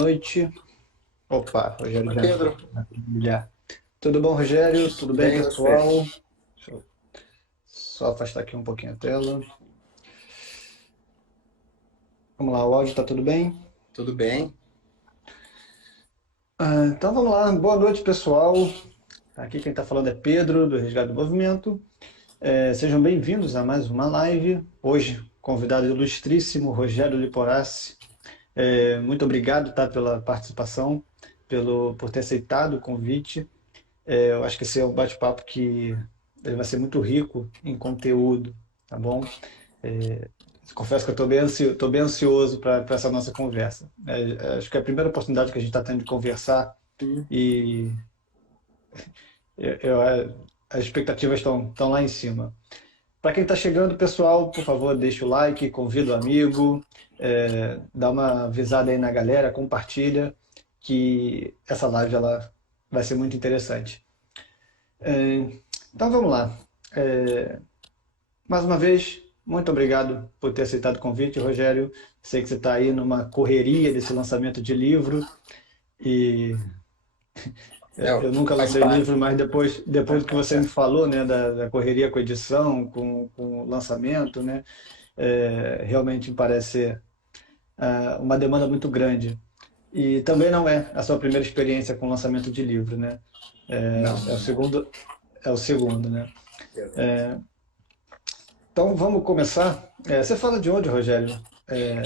noite. Opa, Rogério Oi, já Pedro. vai brilhar. Tudo bom, Rogério? Tudo Tudo bem, bem, e você? pessoal? Deixa eu só afastar aqui um pouquinho a tela. Vamos lá, o áudio está tudo bem? Tudo bem? Então vamos lá. Boa noite, pessoal. Aqui quem está falando é Pedro, do Resgate do Movimento. Sejam bem-vindos a mais uma live. Hoje, convidado ilustríssimo, Rogério Liporace. Muito obrigado, tá, pela participação, por ter aceitado o convite. Eu acho que esse é um bate-papo que ele vai ser muito rico em conteúdo, tá bom? Confesso que eu estou bem ansioso para essa nossa conversa. Acho que é a primeira oportunidade que a gente está tendo de conversar Sim. e eu, eu- as expectativas estão lá em cima. Para quem está chegando, pessoal, por favor, deixa o like, convida o amigo, dá uma avisada aí na galera, compartilha, que essa live ela vai ser muito interessante. Então vamos lá. É, Mais uma vez, muito obrigado por ter aceitado o convite, Rogério. Sei que você está aí numa correria desse lançamento de livro e eu nunca Faz lancei livro, parte. mas depois do que você me falou, né, da correria com edição, com o lançamento, né, realmente me parece ser uma demanda muito grande. E também não é a sua primeira experiência com lançamento de livro, né? Não, É o não. segundo, né? Exato. Então vamos começar. Você fala de onde, Rogério?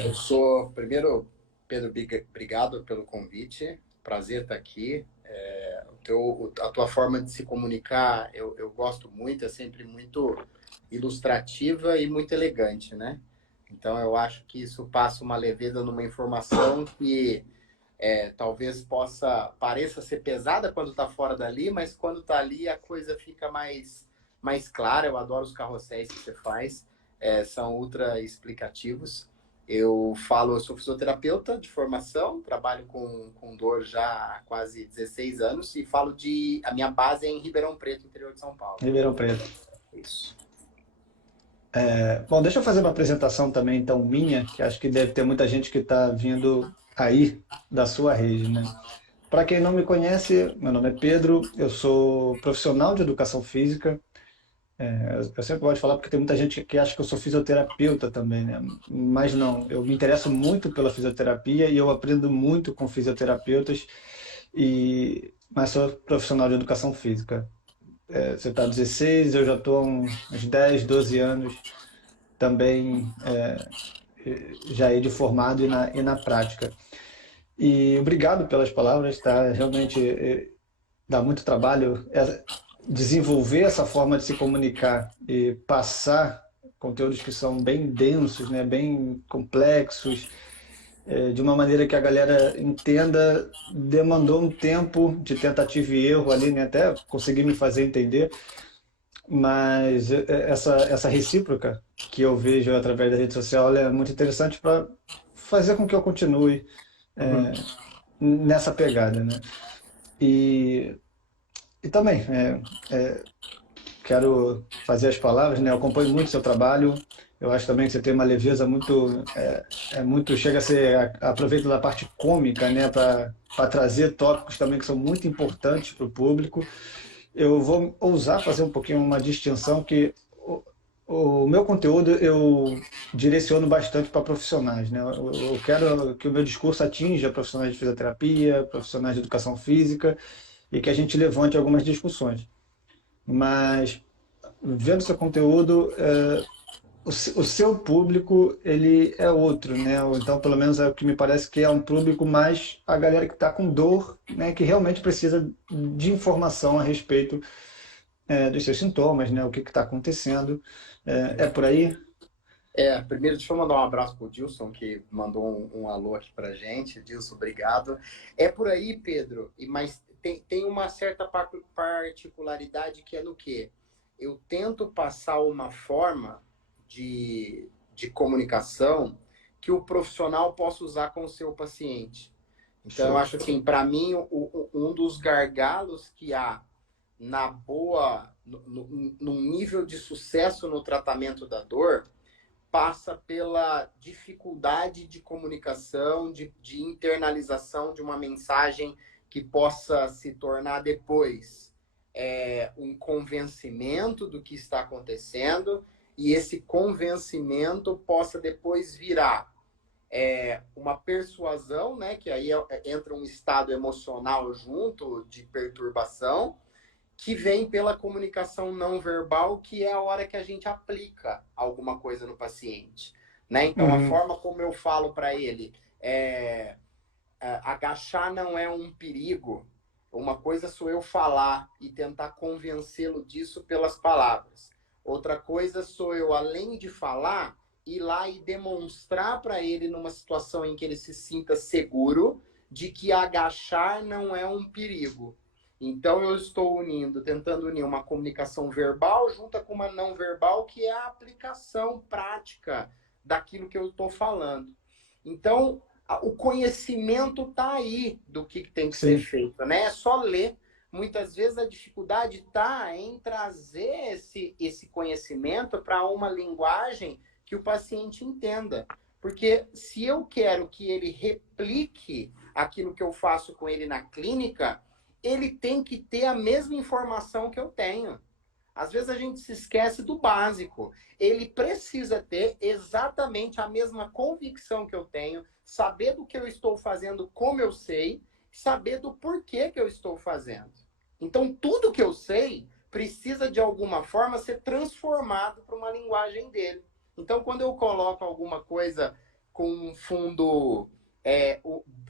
Eu sou, primeiro, Pedro, obrigado pelo convite. Prazer estar aqui. A tua forma de se comunicar, eu gosto muito, é sempre muito ilustrativa e muito elegante, né? Então, eu acho que isso passa uma leveza numa informação que talvez pareça ser pesada quando está fora dali, mas quando está ali a coisa fica mais clara. Eu adoro os carrosséis que você faz, são ultra explicativos. Eu sou fisioterapeuta de formação, trabalho com dor já há quase 16 anos e a minha base é em Ribeirão Preto, interior de São Paulo. Ribeirão Preto. Isso. Bom, deixa eu fazer uma apresentação também, então, minha, que acho que deve ter muita gente que está vindo aí da sua rede, né? Para quem não me conhece, meu nome é Pedro, eu sou profissional de educação física. Eu sempre gosto de falar porque tem muita gente que acha que eu sou fisioterapeuta também, né? Mas não, eu me interesso muito pela fisioterapia e eu aprendo muito com fisioterapeutas, mas sou profissional de educação física. Você está há 16, eu já estou há uns 10, 12 anos também já aí de formado e na prática. E obrigado pelas palavras, tá? Realmente dá muito trabalho desenvolver essa forma de se comunicar e passar conteúdos que são bem densos, né? Bem complexos, de uma maneira que a galera entenda, demandou um tempo de tentativa e erro ali, né? Até conseguir me fazer entender. Mas essa recíproca que eu vejo através da rede social ela é muito interessante para fazer com que eu continue Uhum. nessa pegada, né? E, e também quero fazer as palavras, né? Eu acompanho muito o seu trabalho. Eu acho também que você tem uma leveza muito chega a ser aproveita da parte cômica, né? Para trazer tópicos também que são muito importantes para o público. Eu vou ousar fazer um pouquinho uma distinção que o meu conteúdo eu direciono bastante para profissionais, né? Eu quero que o meu discurso atinja profissionais de fisioterapia, profissionais de educação física e que a gente levante algumas discussões. Mas vendo seu conteúdo, o seu público ele é outro, né? Ou então, pelo menos é o que me parece que é um público mais a galera que está com dor, né? Que realmente precisa de informação a respeito dos seus sintomas, né? O que está acontecendo. É por aí? Primeiro, deixa eu mandar um abraço pro Dilson, que mandou um alô aqui pra gente. Dilson, obrigado. É por aí, Pedro, mas tem uma certa particularidade que é no quê? Eu tento passar uma forma de comunicação que o profissional possa usar com o seu paciente. Então, eu Show. acho assim, para mim, um dos gargalos que há na boa, num nível de sucesso no tratamento da dor passa pela dificuldade de comunicação, de internalização de uma mensagem que possa se tornar depois um convencimento do que está acontecendo, e esse convencimento possa depois virar uma persuasão, né, que aí entra um estado emocional junto de perturbação, que vem pela comunicação não verbal, que é a hora que a gente aplica alguma coisa no paciente, né? Então, a forma como eu falo para ele agachar não é um perigo. Uma coisa sou eu falar e tentar convencê-lo disso pelas palavras. Outra coisa sou eu, além de falar, ir lá e demonstrar para ele, numa situação em que ele se sinta seguro, de que agachar não é um perigo. Então, eu estou tentando unir uma comunicação verbal junto com uma não verbal, que é a aplicação prática daquilo que eu estou falando. Então, o conhecimento está aí do que tem que ser feito, né? É só ler. Muitas vezes a dificuldade está em trazer esse conhecimento para uma linguagem que o paciente entenda. Porque se eu quero que ele replique aquilo que eu faço com ele na clínica, ele tem que ter a mesma informação que eu tenho. Às vezes a gente se esquece do básico. Ele precisa ter exatamente a mesma convicção que eu tenho, saber do que eu estou fazendo como eu sei, saber do porquê que eu estou fazendo. Então, tudo que eu sei precisa, de alguma forma, ser transformado para uma linguagem dele. Então, quando eu coloco alguma coisa com um fundo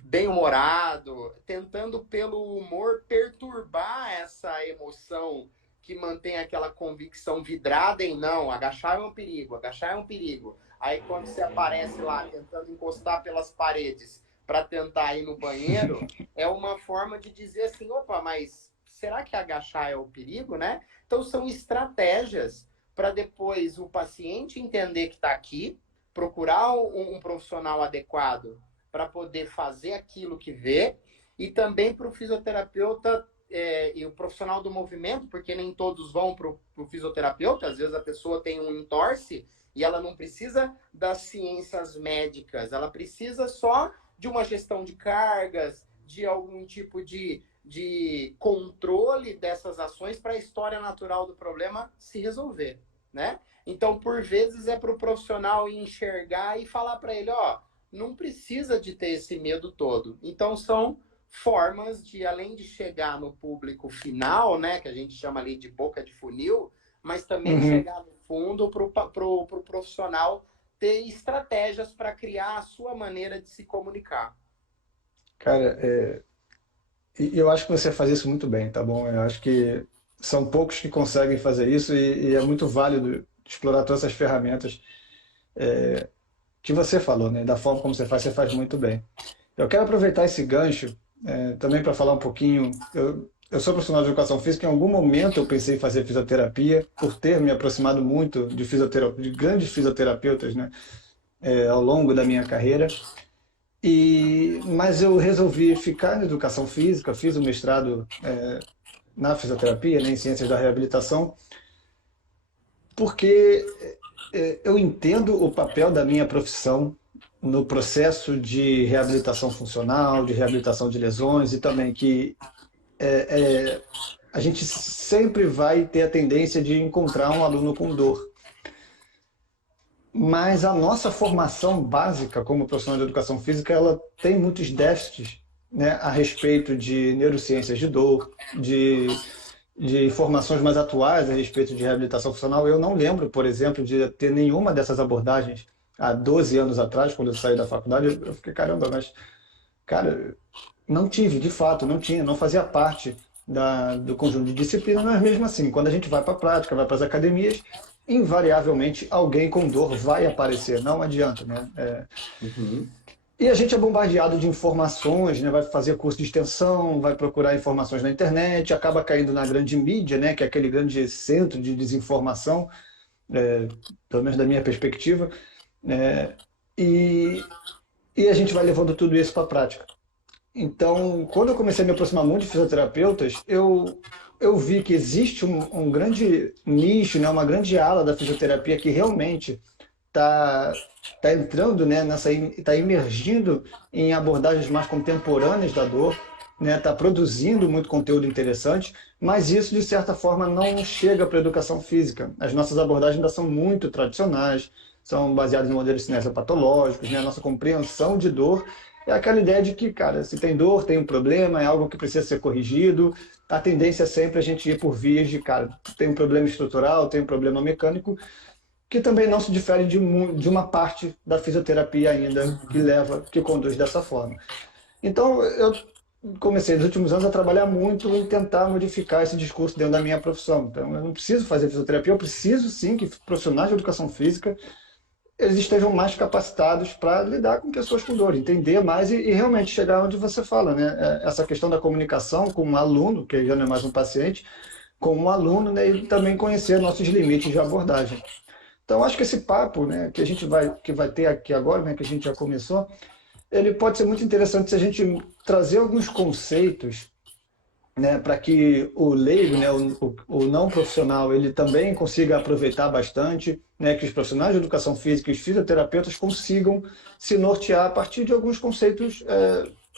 bem-humorado, tentando, pelo humor, perturbar essa emoção que mantém aquela convicção vidrada em não, agachar é um perigo, agachar é um perigo. Aí, quando você aparece lá tentando encostar pelas paredes para tentar ir no banheiro, é uma forma de dizer assim, opa, mas será que agachar é o perigo, né? Então, são estratégias para depois o paciente entender que está aqui, procurar um profissional adequado para poder fazer aquilo que vê, e também para o fisioterapeuta e o profissional do movimento, porque nem todos vão para o fisioterapeuta, às vezes a pessoa tem um entorse e ela não precisa das ciências médicas, ela precisa só de uma gestão de cargas, de algum tipo de controle dessas ações para a história natural do problema se resolver, né? Então, por vezes, é para o profissional enxergar e falar para ele, ó, não precisa de ter esse medo todo. Então, são formas de, além de chegar no público final, né, que a gente chama ali de boca de funil, mas também chegar no fundo para o profissional ter estratégias para criar a sua maneira de se comunicar. Cara, eu acho que você faz isso muito bem, tá bom? Eu acho que são poucos que conseguem fazer isso e é muito válido explorar todas essas ferramentas que você falou, né? Da forma como você faz muito bem. Eu quero aproveitar esse gancho também para falar um pouquinho. Eu sou profissional de educação física, em algum momento eu pensei em fazer fisioterapia, por ter me aproximado muito de grandes fisioterapeutas, né? Ao longo da minha carreira. Mas eu resolvi ficar na educação física, fiz o mestrado na fisioterapia, né, em ciências da reabilitação, porque eu entendo o papel da minha profissão no processo de reabilitação funcional, de reabilitação de lesões, e também que a gente sempre vai ter a tendência de encontrar um aluno com dor. Mas a nossa formação básica como profissional de educação física, ela tem muitos déficits, né, a respeito de neurociências de dor, de informações mais atuais a respeito de reabilitação funcional. Eu não lembro, por exemplo, de ter nenhuma dessas abordagens há 12 anos atrás, quando eu saí da faculdade. Eu fiquei, caramba, mas, cara, não tive, de fato, não tinha, não fazia parte do conjunto de disciplinas, mas mesmo assim, quando a gente vai para a prática, vai para as academias, invariavelmente alguém com dor vai aparecer, não adianta, né? E a gente é bombardeado de informações, né? Vai fazer curso de extensão, vai procurar informações na internet, acaba caindo na grande mídia, né? Que é aquele grande centro de desinformação, pelo menos da minha perspectiva, e a gente vai levando tudo isso para a prática. Então, quando eu comecei a me aproximar muito de fisioterapeutas, eu vi que existe um grande nicho, né, uma grande ala da fisioterapia que realmente está tá entrando, né, está emergindo em abordagens mais contemporâneas da dor, né, está produzindo muito conteúdo interessante, mas isso, de certa forma, não chega para a educação física. As nossas abordagens ainda são muito tradicionais, são baseadas em modelos cinesiopatológicos, né, a nossa compreensão de dor é aquela ideia de que, cara, se tem dor, tem um problema, é algo que precisa ser corrigido. A tendência é sempre a gente ir por vias de, cara, tem um problema estrutural, tem um problema mecânico, que também não se difere de uma parte da fisioterapia ainda que leva, que conduz dessa forma. Então, eu comecei nos últimos anos a trabalhar muito em tentar modificar esse discurso dentro da minha profissão. Então, eu não preciso fazer fisioterapia, eu preciso sim que profissionais de educação física eles estejam mais capacitados para lidar com pessoas com dor, entender mais e realmente chegar onde você fala, né? Essa questão da comunicação com um aluno, que já não é mais um paciente, com um aluno, né? E também conhecer nossos limites de abordagem. Então, acho que esse papo, né, que vai ter aqui agora, né, que a gente já começou, ele pode ser muito interessante se a gente trazer alguns conceitos, né, para que o leigo, né, o não profissional, ele também consiga aproveitar bastante, né, que os profissionais de educação física e os fisioterapeutas consigam se nortear a partir de alguns conceitos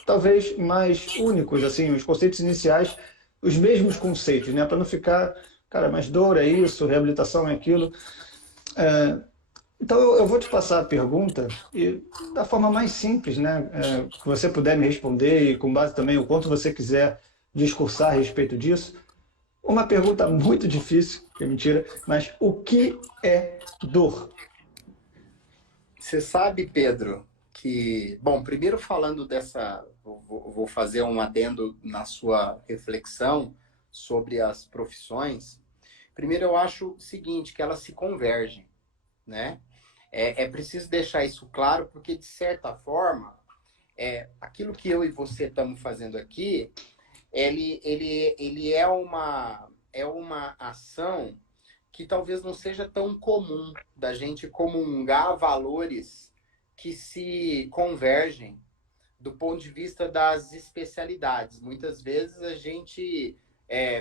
talvez mais únicos, assim, os conceitos iniciais, os mesmos conceitos, né, para não ficar, cara, mas dor é isso, reabilitação é aquilo. Então eu vou te passar a pergunta e da forma mais simples, né, que você puder me responder e com base também o quanto você quiser discursar a respeito disso. Uma pergunta muito difícil, que é mentira, mas o que é dor? Você sabe, Pedro, que, bom, primeiro falando dessa, vou fazer um adendo na sua reflexão sobre as profissões. Primeiro, eu acho o seguinte, que elas se convergem, né? É preciso deixar isso claro, porque, de certa forma, aquilo que eu e você estamos fazendo aqui, ele é uma ação que talvez não seja tão comum da gente comungar valores que se convergem do ponto de vista das especialidades. Muitas vezes a gente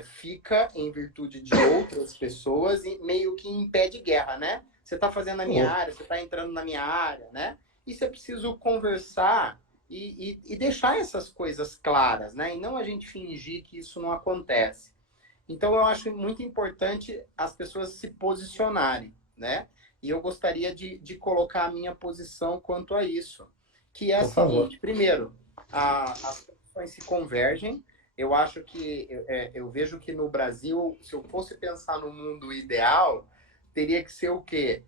fica em virtude de outras pessoas e meio que em pé de guerra, né? Você está fazendo a minha Oh, área, você está entrando na minha área, né? Isso é preciso conversar e deixar essas coisas claras, né? E não a gente fingir que isso não acontece. Então, eu acho muito importante as pessoas se posicionarem, né? E eu gostaria de colocar a minha posição quanto a isso, que é a por favor. seguinte: primeiro, as profissões se convergem. Eu acho que eu vejo que no Brasil, se eu fosse pensar no mundo ideal, teria que ser o quê?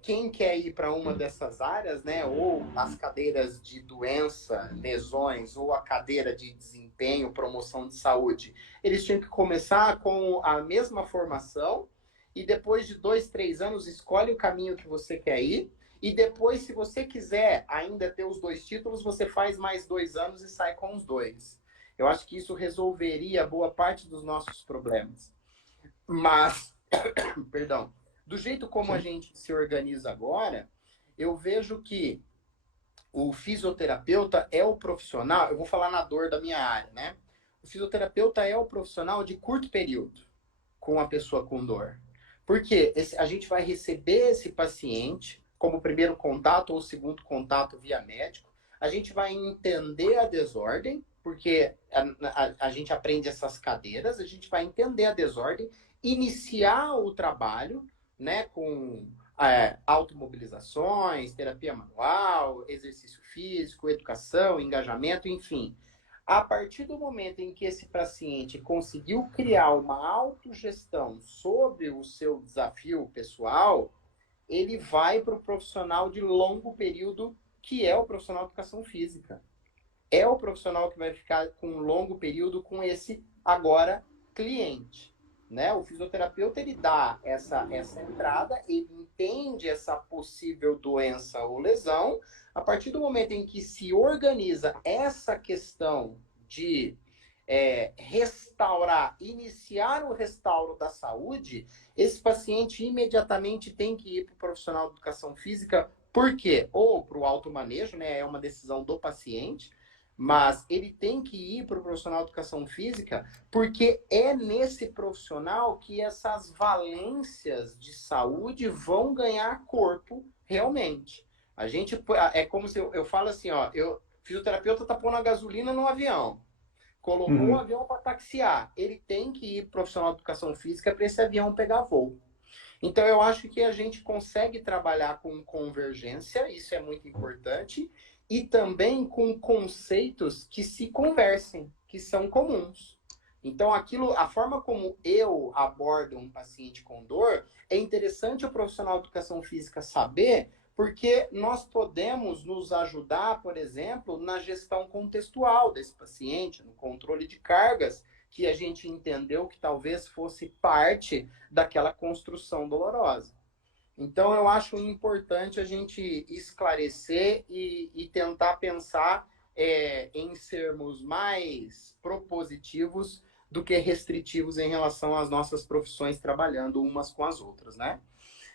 Quem quer ir para uma dessas áreas, né? Ou as cadeiras de doença, lesões, ou a cadeira de desempenho, promoção de saúde, eles tinham que começar com a mesma formação e depois de 2, 3 anos escolhe o caminho que você quer ir e depois, se você quiser ainda ter os 2 títulos, você faz mais 2 anos e sai com os dois. Eu acho que isso resolveria boa parte dos nossos problemas. Mas, perdão, do jeito como a Sim. gente se organiza agora, eu vejo que o fisioterapeuta é o profissional, eu vou falar na dor da minha área, né? O fisioterapeuta é o profissional de curto período com a pessoa com dor. Porque a gente vai receber esse paciente como primeiro contato ou segundo contato via médico, a gente vai entender a desordem, porque a gente aprende essas cadeiras, a gente vai entender a desordem, iniciar o trabalho, né, com automobilizações, terapia manual, exercício físico, educação, engajamento, enfim. A partir do momento em que esse paciente conseguiu criar uma autogestão sobre o seu desafio pessoal, ele vai para o profissional de longo período, que é o profissional de educação física. É o profissional que vai ficar com um longo período com esse agora cliente. Né? O fisioterapeuta ele dá essa entrada, ele entende essa possível doença ou lesão. A partir do momento em que se organiza essa questão de restaurar, iniciar o restauro da saúde, esse paciente imediatamente tem que ir para o profissional de educação física. Por quê? Ou para o automanejo, né? É uma decisão do paciente, Mas ele tem que ir para o profissional de educação física porque é nesse profissional que essas valências de saúde vão ganhar corpo realmente. A gente é como se eu falo assim, ó, fisioterapeuta tá pondo a gasolina no avião, colocou o Uhum. avião para taxiar, ele tem que ir pro profissional de educação física para esse avião pegar voo. Então, eu acho que a gente consegue trabalhar com convergência, isso é muito importante, e também com conceitos que se conversem, que são comuns. Então, a forma como eu abordo um paciente com dor, é interessante o profissional de educação física saber, porque nós podemos nos ajudar, por exemplo, na gestão contextual desse paciente, no controle de cargas, que a gente entendeu que talvez fosse parte daquela construção dolorosa. Então, eu acho importante a gente esclarecer e tentar pensar em sermos mais propositivos do que restritivos em relação às nossas profissões trabalhando umas com as outras, né?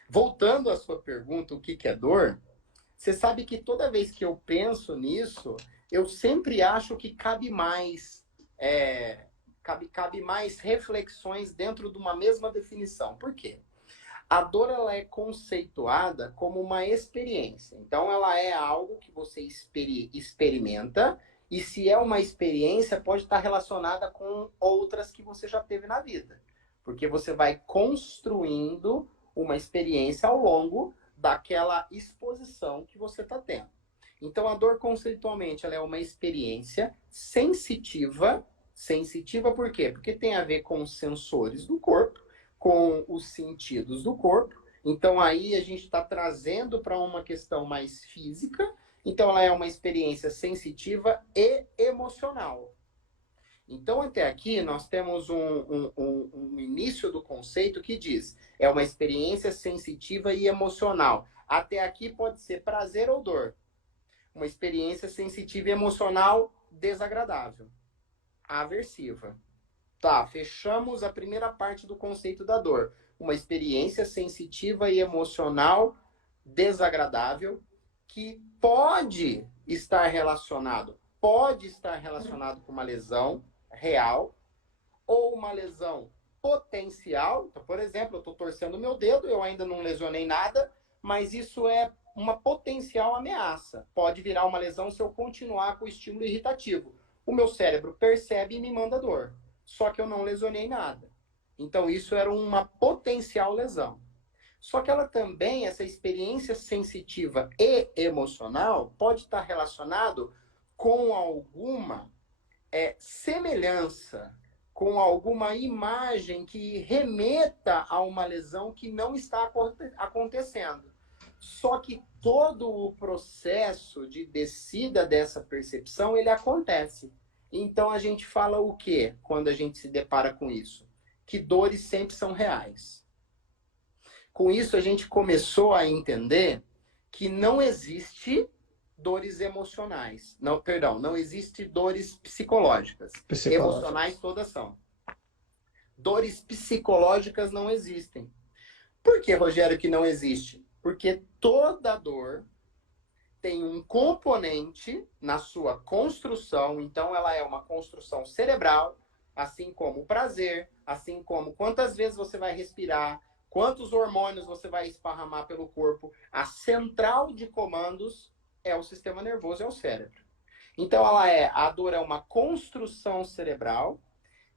Voltando à sua pergunta, o que é dor? Você sabe que toda vez que eu penso nisso, eu sempre acho que cabe mais reflexões dentro de uma mesma definição. Por quê? A dor ela é conceituada como uma experiência. Então, ela é algo que você experimenta, e se é uma experiência, pode estar relacionada com outras que você já teve na vida. Porque você vai construindo uma experiência ao longo daquela exposição que você está tendo. Então, a dor, conceitualmente, ela é uma experiência sensitiva. Sensitiva por quê? Porque tem a ver com os sensores do corpo, com os sentidos do corpo. Então, aí a gente está trazendo para uma questão mais física. Então, ela é uma experiência sensitiva e emocional. Então, até aqui, nós temos um início do conceito que diz é uma experiência sensitiva e emocional. Até aqui pode ser prazer ou dor. Uma experiência sensitiva e emocional desagradável, aversiva. Tá, fechamos a primeira parte do conceito da dor. Uma experiência sensitiva e emocional desagradável que pode estar relacionado com uma lesão real ou uma lesão potencial. Então, por exemplo, eu estou torcendo meu dedo, eu ainda não lesionei nada, mas isso é uma potencial ameaça. Pode virar uma lesão se eu continuar com o estímulo irritativo. O meu cérebro percebe e me manda dor. Só que eu não lesionei nada. Então, isso era uma potencial lesão. Só que ela também, essa experiência sensitiva e emocional, pode estar relacionado com alguma semelhança, com alguma imagem que remeta a uma lesão que não está acontecendo. Só que todo o processo de descida dessa percepção, ele acontece. Então a gente fala o quê quando a gente se depara com isso? Que dores sempre são reais. Com isso a gente começou a entender que não existe dores emocionais. Não, perdão, não existe dores psicológicas. Emocionais todas são. Dores psicológicas não existem. Por que, Rogério, que não existe? Porque toda dor tem um componente na sua construção, então ela é uma construção cerebral, assim como o prazer, assim como quantas vezes você vai respirar, quantos hormônios você vai esparramar pelo corpo. A central de comandos é o sistema nervoso, é o cérebro. Então a dor é uma construção cerebral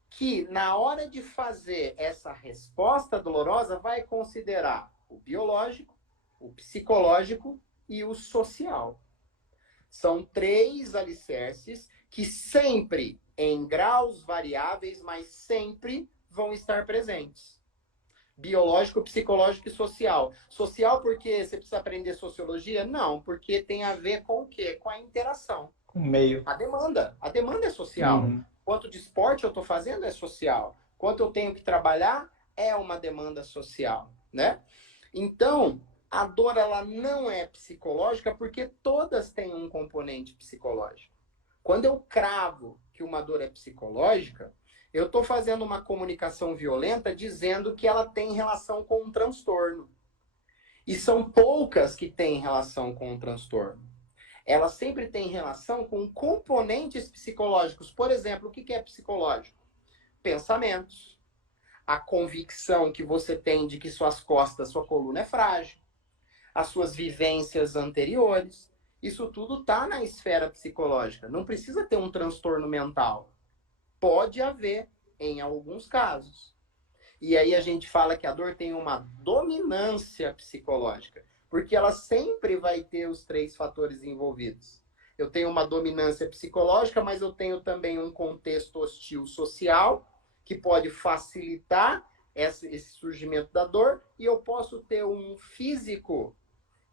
que, na hora de fazer essa resposta dolorosa, vai considerar o biológico, o psicológico e o social. São 3 alicerces que sempre, em graus variáveis, mas sempre vão estar presentes. Biológico, psicológico e social. Social porque você precisa aprender sociologia? Não, porque tem a ver com o quê? Com a interação. Com o meio. A demanda é social. Uhum. Quanto de esporte eu estou fazendo é social. Quanto eu tenho que trabalhar é uma demanda social, né? Então, a dor ela não é psicológica porque todas têm um componente psicológico. Quando eu cravo que uma dor é psicológica, eu estou fazendo uma comunicação violenta dizendo que ela tem relação com um transtorno. E são poucas que têm relação com um transtorno. ela sempre tem relação com componentes psicológicos. Por exemplo, o que é psicológico? Pensamentos, a convicção que você tem de que suas costas, sua coluna é frágil, as suas vivências anteriores. Isso tudo está na esfera psicológica. Não precisa ter um transtorno mental. Pode haver, em alguns casos. E aí a gente fala que a dor tem uma dominância psicológica, porque ela sempre vai ter os 3 fatores envolvidos. Eu tenho uma dominância psicológica, mas eu tenho também um contexto hostil social, que pode facilitar esse surgimento da dor, e eu posso ter um físico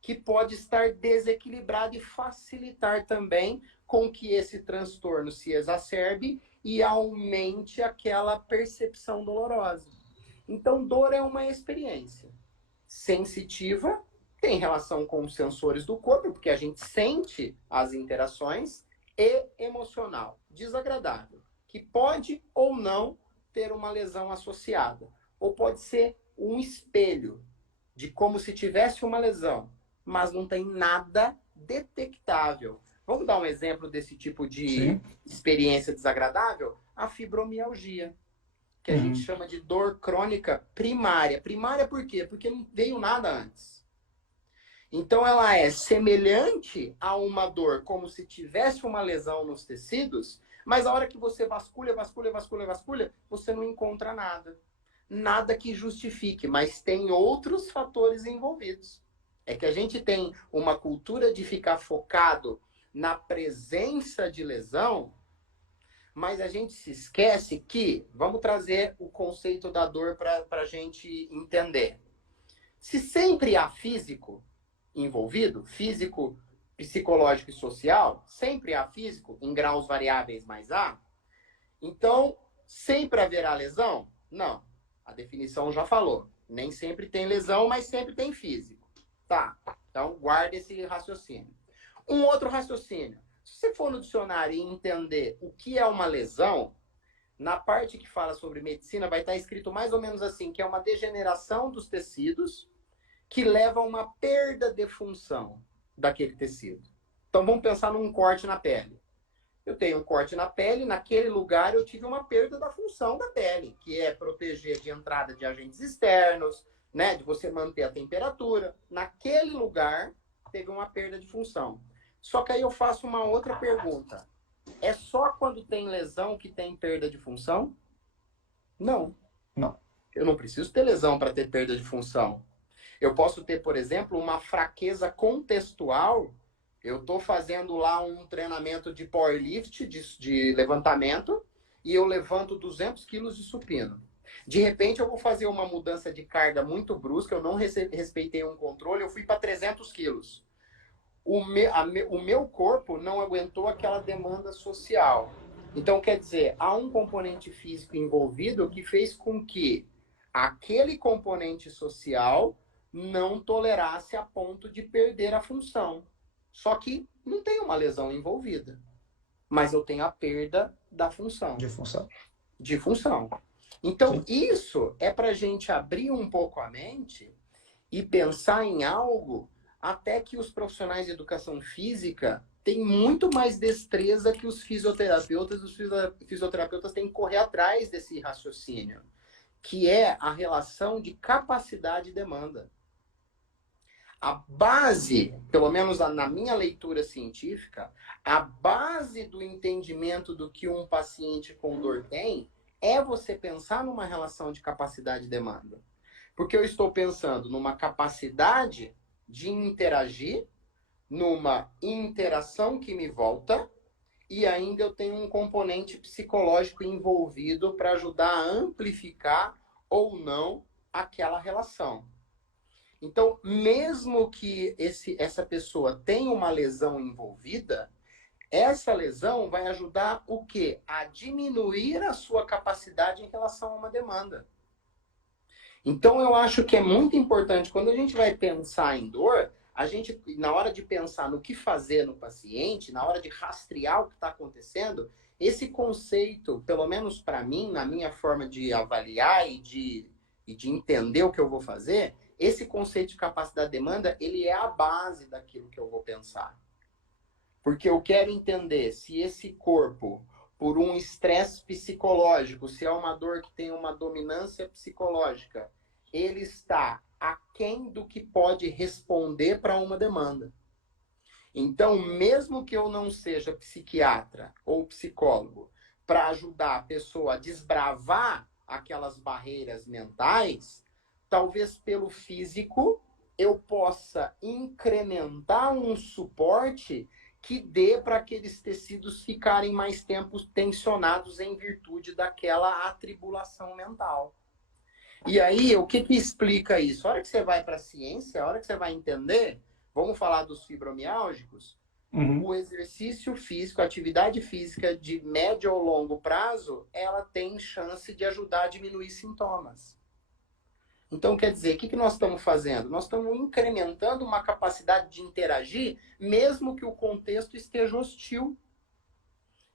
que pode estar desequilibrado e facilitar também com que esse transtorno se exacerbe e aumente aquela percepção dolorosa. Então, dor é uma experiência sensitiva, tem relação com os sensores do corpo, porque a gente sente as interações, e emocional, desagradável, que pode ou não ter uma lesão associada, ou pode ser um espelho de como se tivesse uma lesão, mas não tem nada detectável. Vamos dar um exemplo desse tipo de experiência desagradável? A fibromialgia, que a gente chama de dor crônica primária. Primária por quê? Porque não veio nada antes. Então ela é semelhante a uma dor, como se tivesse uma lesão nos tecidos, mas a hora que você vasculha, você não encontra nada. Nada que justifique, mas tem outros fatores envolvidos. É que a gente tem uma cultura de ficar focado na presença de lesão, mas a gente se esquece que, vamos trazer o conceito da dor para a gente entender. Se sempre há físico envolvido, físico, psicológico e social, sempre há físico em graus variáveis, mas há, então sempre haverá lesão? Não. A definição já falou. Nem sempre tem lesão, mas sempre tem físico. Tá, então guarda esse raciocínio. Um outro raciocínio. Se você for no dicionário e entender o que é uma lesão, na parte que fala sobre medicina vai estar escrito mais ou menos assim, que é uma degeneração dos tecidos que leva a uma perda de função daquele tecido. Então vamos pensar num corte na pele. Eu tenho um corte na pele, naquele lugar eu tive uma perda da função da pele, que é proteger de entrada de agentes externos, né, de você manter a temperatura. Naquele lugar, teve uma perda de função. Só que aí eu faço uma outra pergunta. É só quando tem lesão que tem perda de função? Não. Não. Eu não preciso ter lesão para ter perda de função. Eu posso ter, por exemplo, uma fraqueza contextual. Eu estou fazendo lá um treinamento de powerlift, de levantamento, e eu levanto 200 quilos de supino. De repente, eu vou fazer uma mudança de carga muito brusca, eu não respeitei um controle, eu fui para 300 quilos. O meu corpo não aguentou aquela demanda social. Então, quer dizer, há um componente físico envolvido que fez com que aquele componente social não tolerasse a ponto de perder a função. Só que não tem uma lesão envolvida. Mas eu tenho a perda da função. De função. De função. Então, Sim. isso é para a gente abrir um pouco a mente e pensar em algo até que os profissionais de educação física têm muito mais destreza que os fisioterapeutas. Os fisioterapeutas têm que correr atrás desse raciocínio, que é a relação de capacidade e demanda. A base, pelo menos na minha leitura científica, a base do entendimento do que um paciente com dor tem é você pensar numa relação de capacidade e demanda. Porque eu estou pensando numa capacidade de interagir, numa interação que me volta, e ainda eu tenho um componente psicológico envolvido para ajudar a amplificar ou não aquela relação. Então, mesmo que essa pessoa tenha uma lesão envolvida, essa lesão vai ajudar o quê? A diminuir a sua capacidade em relação a uma demanda. Então, eu acho que é muito importante, quando a gente vai pensar em dor, a gente, na hora de pensar no que fazer no paciente, na hora de rastrear o que está acontecendo, esse conceito, pelo menos para mim, na minha forma de avaliar e de entender o que eu vou fazer, esse conceito de capacidade-demanda, ele é a base daquilo que eu vou pensar. Porque eu quero entender se esse corpo, por um estresse psicológico, se é uma dor que tem uma dominância psicológica, ele está aquém do que pode responder para uma demanda. Então, mesmo que eu não seja psiquiatra ou psicólogo, para ajudar a pessoa a desbravar aquelas barreiras mentais, talvez pelo físico eu possa incrementar um suporte que dê para aqueles tecidos ficarem mais tempo tensionados em virtude daquela atribulação mental. E aí, o que explica isso? A hora que você vai para a ciência, a hora que você vai entender, vamos falar dos fibromialgicos, o exercício físico, a atividade física de médio ou longo prazo, ela tem chance de ajudar a diminuir sintomas. Então, quer dizer, o que nós estamos fazendo? Nós estamos incrementando uma capacidade de interagir, mesmo que o contexto esteja hostil.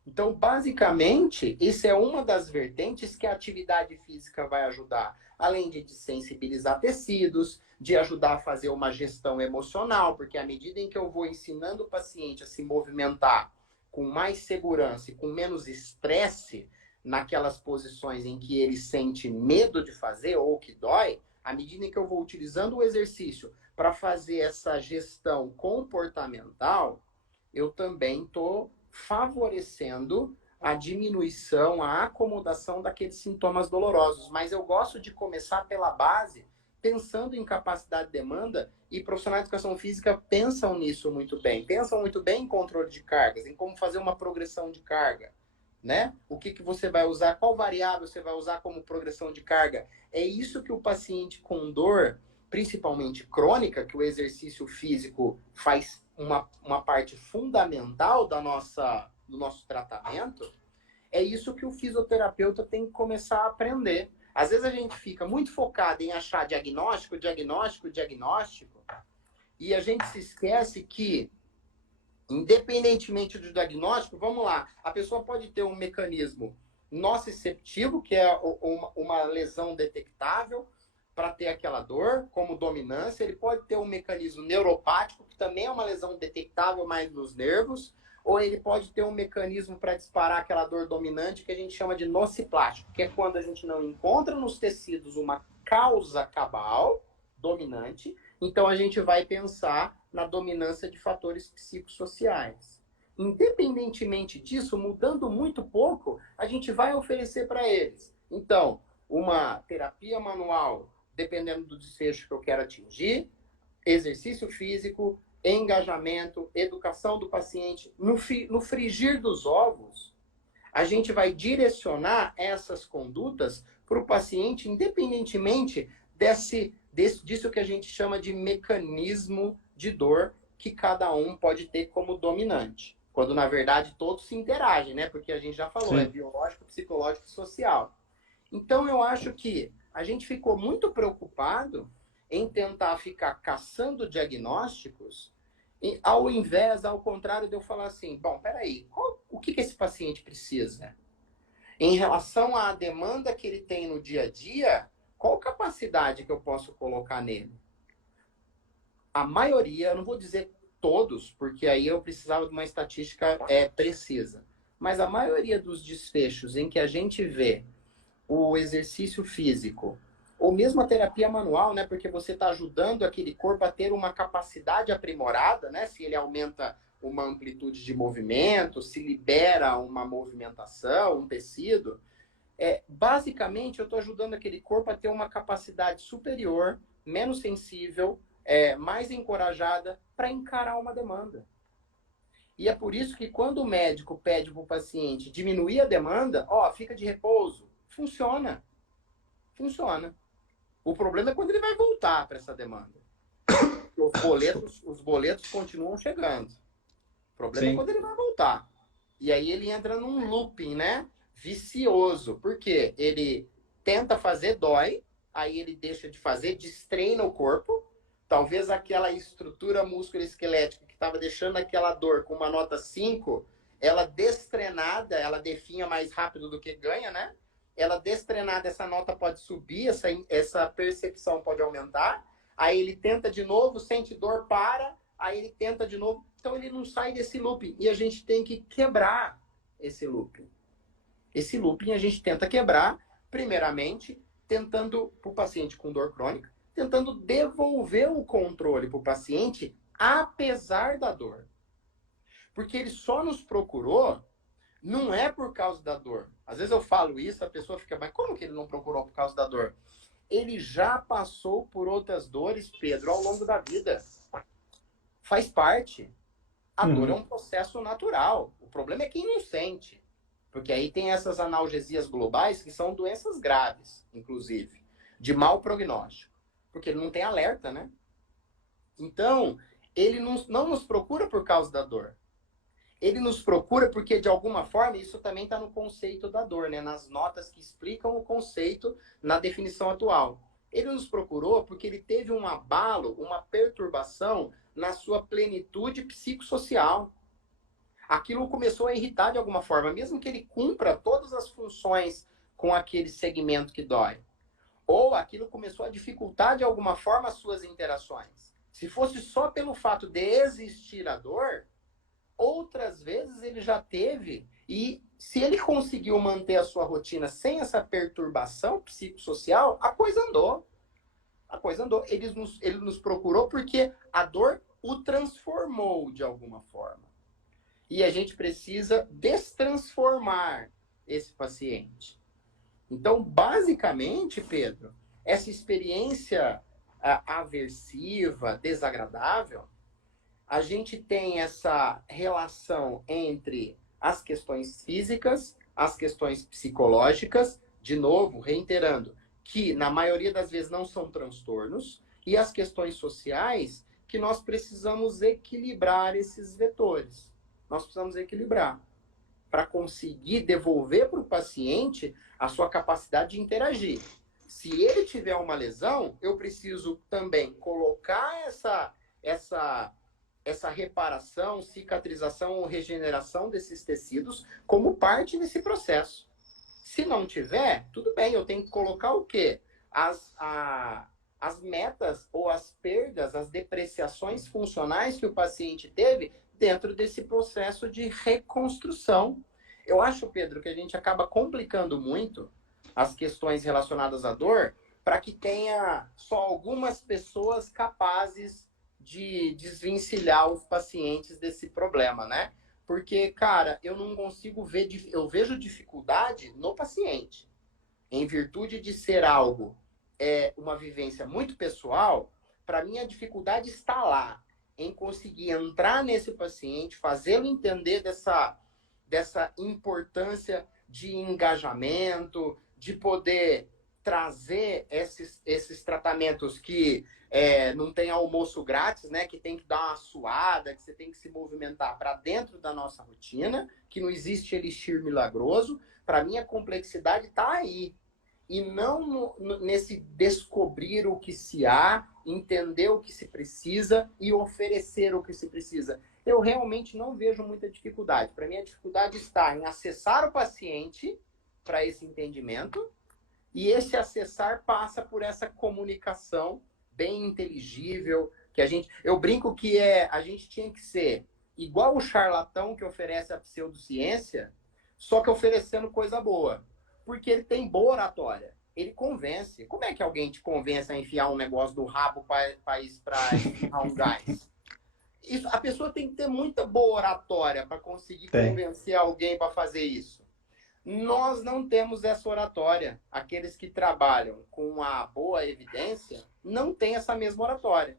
Então, basicamente, isso é uma das vertentes que a atividade física vai ajudar. Além de sensibilizar tecidos, de ajudar a fazer uma gestão emocional, porque à medida em que eu vou ensinando o paciente a se movimentar com mais segurança e com menos estresse naquelas posições em que ele sente medo de fazer ou que dói, à medida em que eu vou utilizando o exercício para fazer essa gestão comportamental, eu também estou favorecendo a diminuição, a acomodação daqueles sintomas dolorosos. Mas eu gosto de começar pela base, pensando em capacidade de demanda, e profissionais de educação física pensam nisso muito bem. Pensam muito bem em controle de cargas, em como fazer uma progressão de carga, né? O que você vai usar, qual variável você vai usar como progressão de carga. É isso que o paciente com dor, principalmente crônica, que o exercício físico faz uma parte fundamental do nosso tratamento, é isso que o fisioterapeuta tem que começar a aprender. Às vezes a gente fica muito focado em achar diagnóstico, diagnóstico, diagnóstico, e a gente se esquece que, independentemente do diagnóstico, vamos lá, a pessoa pode ter um mecanismo nociceptivo, que é uma lesão detectável, para ter aquela dor, como dominância. Ele pode ter um mecanismo neuropático, que também é uma lesão detectável mais nos nervos, ou ele pode ter um mecanismo para disparar aquela dor dominante, que a gente chama de nociplástico, que é quando a gente não encontra nos tecidos uma causa cabal dominante, então a gente vai pensar na dominância de fatores psicossociais. Independentemente disso, mudando muito pouco, a gente vai oferecer para eles. Então, uma terapia manual, dependendo do desfecho que eu quero atingir, exercício físico, engajamento, educação do paciente. No frigir dos ovos, a gente vai direcionar essas condutas para o paciente, independentemente disso que a gente chama de mecanismo de dor que cada um pode ter como dominante. Quando, na verdade, todos se interagem, né? Porque a gente já falou, Sim. é biológico, psicológico e social. Então, eu acho que a gente ficou muito preocupado em tentar ficar caçando diagnósticos, ao invés, ao contrário de eu falar assim, bom, peraí, o que esse paciente precisa? Em relação à demanda que ele tem no dia a dia, qual capacidade que eu posso colocar nele? A maioria, eu não vou dizer todos, porque aí eu precisava de uma estatística precisa, mas a maioria dos desfechos em que a gente vê o exercício físico, ou mesmo a terapia manual, né? Porque você está ajudando aquele corpo a ter uma capacidade aprimorada, né? Se ele aumenta uma amplitude de movimento, se libera uma movimentação, um tecido. Basicamente, eu estou ajudando aquele corpo a ter uma capacidade superior, menos sensível, mais encorajada para encarar uma demanda. E é por isso que quando o médico pede para o paciente diminuir a demanda, fica de repouso, funciona. Funciona. O problema é quando ele vai voltar para essa demanda. Os boletos continuam chegando. O problema é quando ele vai voltar. E aí ele entra num looping, né? Vicioso. Por quê? Ele tenta fazer, dói, aí ele deixa de fazer, destreina o corpo. Talvez aquela estrutura musculoesquelética que estava deixando aquela dor com uma nota 5, ela destrenada, ela definha mais rápido do que ganha, né? Ela destrenada, essa nota pode subir, essa percepção pode aumentar. Aí ele tenta de novo, sente dor, para. Aí ele tenta de novo, Então ele não sai desse looping. E a gente tem que quebrar esse looping. Esse looping a gente tenta quebrar, primeiramente, tentando, para o paciente com dor crônica, tentando devolver o controle para o paciente, apesar da dor. Porque ele só nos procurou, não é por causa da dor. Às vezes eu falo isso, a pessoa fica, mas como que ele não procurou por causa da dor? Ele já passou por outras dores, Pedro, ao longo da vida. Faz parte. A dor é um processo natural. O problema é quem não sente. Porque aí tem essas analgesias globais que são doenças graves, inclusive, de mau prognóstico. Porque ele não tem alerta, né? Então, ele não nos procura por causa da dor. Ele nos procura porque, de alguma forma, isso também está no conceito da dor, né? Nas notas que explicam o conceito na definição atual. Ele nos procurou porque ele teve um abalo, uma perturbação na sua plenitude psicossocial. Aquilo começou a irritar de alguma forma, mesmo que ele cumpra todas as funções com aquele segmento que dói. Ou aquilo começou a dificultar de alguma forma as suas interações. Se fosse só pelo fato de existir a dor, outras vezes ele já teve, e se ele conseguiu manter a sua rotina sem essa perturbação psicossocial, a coisa andou. A coisa andou. Ele nos procurou porque a dor o transformou de alguma forma. E a gente precisa destransformar esse paciente. Então, basicamente, Pedro, essa experiência aversiva, desagradável, a gente tem essa relação entre as questões físicas, as questões psicológicas, de novo, reiterando, que na maioria das vezes não são transtornos, e as questões sociais, que nós precisamos equilibrar esses vetores. Nós precisamos equilibrar para conseguir devolver para o paciente a sua capacidade de interagir. Se ele tiver uma lesão, eu preciso também colocar essa reparação, cicatrização ou regeneração desses tecidos como parte desse processo. Se não tiver, tudo bem, eu tenho que colocar o quê? As metas ou as perdas, as depreciações funcionais que o paciente teve dentro desse processo de reconstrução. Eu acho, Pedro, que a gente acaba complicando muito as questões relacionadas à dor para que tenha só algumas pessoas capazes de desvencilhar os pacientes desse problema, né? Porque, cara, eu não consigo ver, eu vejo dificuldade no paciente. Em virtude de ser algo, uma vivência muito pessoal, para mim a dificuldade está lá, em conseguir entrar nesse paciente, fazê-lo entender dessa importância de engajamento, de poder trazer esses tratamentos que não tem almoço grátis, né? Que tem que dar uma suada, que você tem que se movimentar para dentro da nossa rotina, que não existe elixir milagroso. Para mim, a complexidade está aí. E não nesse descobrir o que se há, entender o que se precisa e oferecer o que se precisa. Eu realmente não vejo muita dificuldade. Para mim, a dificuldade está em acessar o paciente para esse entendimento, e esse acessar passa por essa comunicação bem inteligível, que eu brinco que a gente tinha que ser igual o charlatão que oferece a pseudociência, só que oferecendo coisa boa. Porque ele tem boa oratória. Ele convence. Como é que alguém te convence a enfiar um negócio do rabo para enfiar um gás? A pessoa tem que ter muita boa oratória para conseguir convencer alguém para fazer isso. Nós não temos essa oratória. Aqueles que trabalham com a boa evidência não têm essa mesma oratória.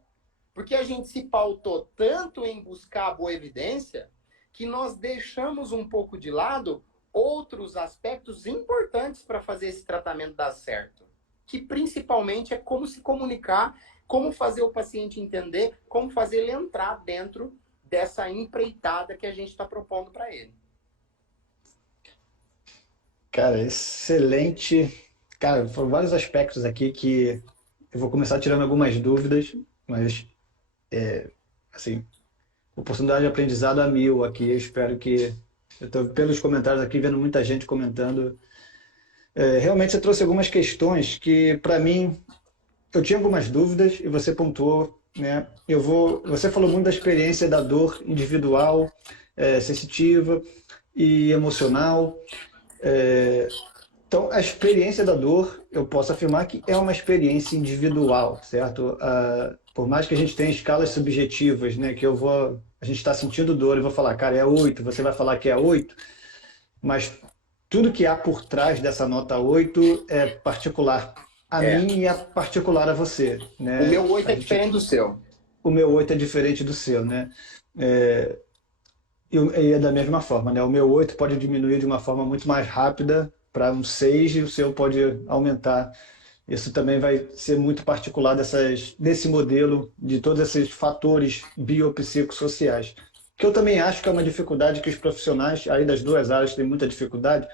Porque a gente se pautou tanto em buscar a boa evidência que nós deixamos um pouco de lado outros aspectos importantes para fazer esse tratamento dar certo. Que principalmente é como se comunicar, como fazer o paciente entender, como fazer ele entrar dentro dessa empreitada que a gente está propondo para ele. Cara, excelente. Cara, foram vários aspectos aqui que eu vou começar tirando algumas dúvidas, mas, assim, oportunidade de aprendizado a mil aqui. Eu espero que... Eu estou, pelos comentários aqui, vendo muita gente comentando. Realmente você trouxe algumas questões que, para mim, eu tinha algumas dúvidas e você pontuou né? Você falou muito da experiência da dor individual, sensitiva e emocional. Então, a experiência da dor, eu posso afirmar que é uma experiência individual, certo? Por mais que a gente tenha escalas subjetivas, né, a gente está sentindo dor, eu vou falar, cara, é 8, você vai falar que é 8, mas tudo que há por trás dessa nota 8 é particular a É. mim e é particular a você, O né? meu 8 é diferente do seu. O meu 8 é diferente do seu, né? É, e é da mesma forma, né? O meu 8 pode diminuir de uma forma muito mais rápida para um 6 e o seu pode aumentar. Isso também vai ser muito particular desse modelo, de todos esses fatores biopsicossociais. Que eu também acho que é uma dificuldade que os profissionais aí das duas áreas têm muita dificuldade,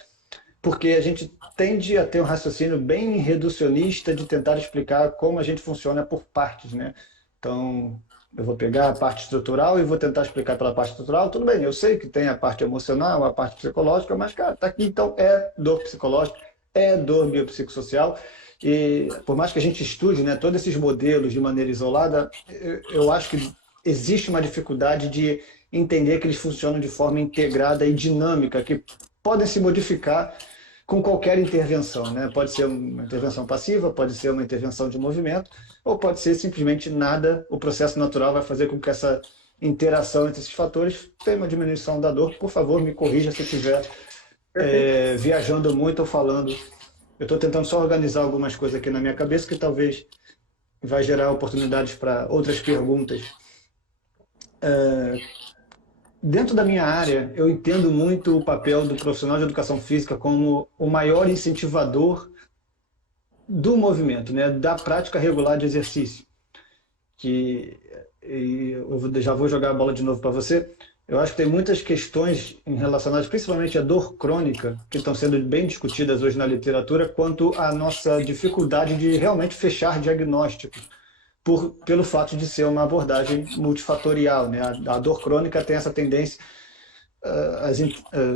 porque a gente tende a ter um raciocínio bem reducionista de tentar explicar como a gente funciona por partes, né? Então, eu vou pegar a parte estrutural e vou tentar explicar pela parte estrutural. Tudo bem, eu sei que tem a parte emocional, a parte psicológica, mas, cara, tá aqui, então é dor psicológica, é dor biopsicossocial. E por mais que a gente estude, né, todos esses modelos de maneira isolada, eu acho que existe uma dificuldade de entender que eles funcionam de forma integrada e dinâmica, que podem se modificar com qualquer intervenção, né? Pode ser uma intervenção passiva, pode ser uma intervenção de movimento, ou pode ser simplesmente nada. O processo natural vai fazer com que essa interação entre esses fatores tenha uma diminuição da dor. Por favor, me corrija se eu estiver Perfeito. viajando muito ou falando. Eu estou tentando só organizar algumas coisas aqui na minha cabeça que talvez vai gerar oportunidades para outras perguntas. Dentro da minha área, eu entendo muito o papel do profissional de educação física como o maior incentivador do movimento, né, da prática regular de exercício. Já vou jogar a bola de novo para você. Eu acho que tem muitas questões relacionadas, principalmente à dor crônica, que estão sendo bem discutidas hoje na literatura, quanto à nossa dificuldade de realmente fechar diagnósticos, pelo fato de ser uma abordagem multifatorial, né? A dor crônica tem essa tendência,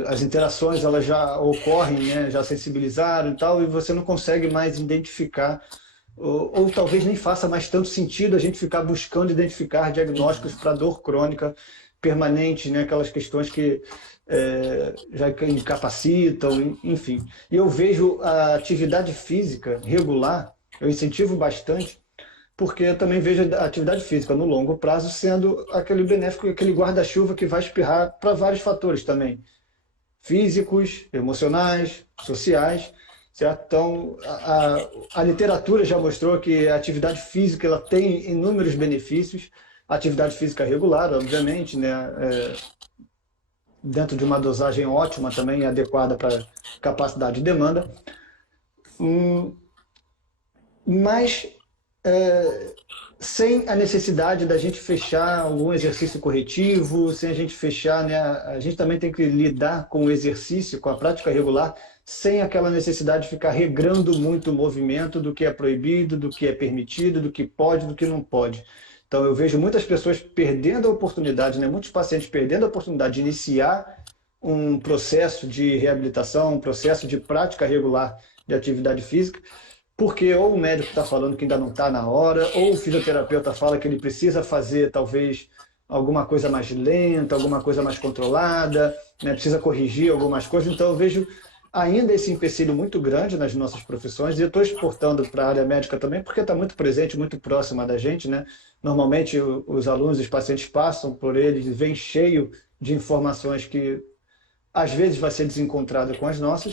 as interações elas já ocorrem, né? Já sensibilizaram e tal, e você não consegue mais identificar, ou talvez nem faça mais tanto sentido a gente ficar buscando identificar diagnósticos para dor crônica permanente, né? Aquelas questões que já incapacitam, enfim. E eu vejo a atividade física regular, eu incentivo bastante, porque eu também vejo a atividade física no longo prazo sendo aquele benéfico, aquele guarda-chuva que vai espirrar para vários fatores também, físicos, emocionais, sociais, certo? Então, a literatura já mostrou que a atividade física ela tem inúmeros benefícios, a atividade física regular, obviamente, né? Dentro de uma dosagem ótima também, adequada para capacidade e demanda, mas sem a necessidade da gente fechar algum exercício corretivo, sem a gente fechar, né? A gente também tem que lidar com o exercício, com a prática regular, sem aquela necessidade de ficar regrando muito o movimento do que é proibido, do que é permitido, do que pode, do que não pode. Então eu vejo muitas pessoas perdendo a oportunidade, né? Muitos pacientes perdendo a oportunidade de iniciar um processo de reabilitação, um processo de prática regular de atividade física, porque ou o médico está falando que ainda não está na hora, ou o fisioterapeuta fala que ele precisa fazer talvez alguma coisa mais lenta, alguma coisa mais controlada, né? Precisa corrigir algumas coisas. Então eu vejo ainda esse empecilho muito grande nas nossas profissões, e eu estou exportando para a área médica também, porque está muito presente, muito próxima da gente, né? Normalmente os alunos, os pacientes passam por eles, vêm cheio de informações que às vezes vai ser desencontrada com as nossas.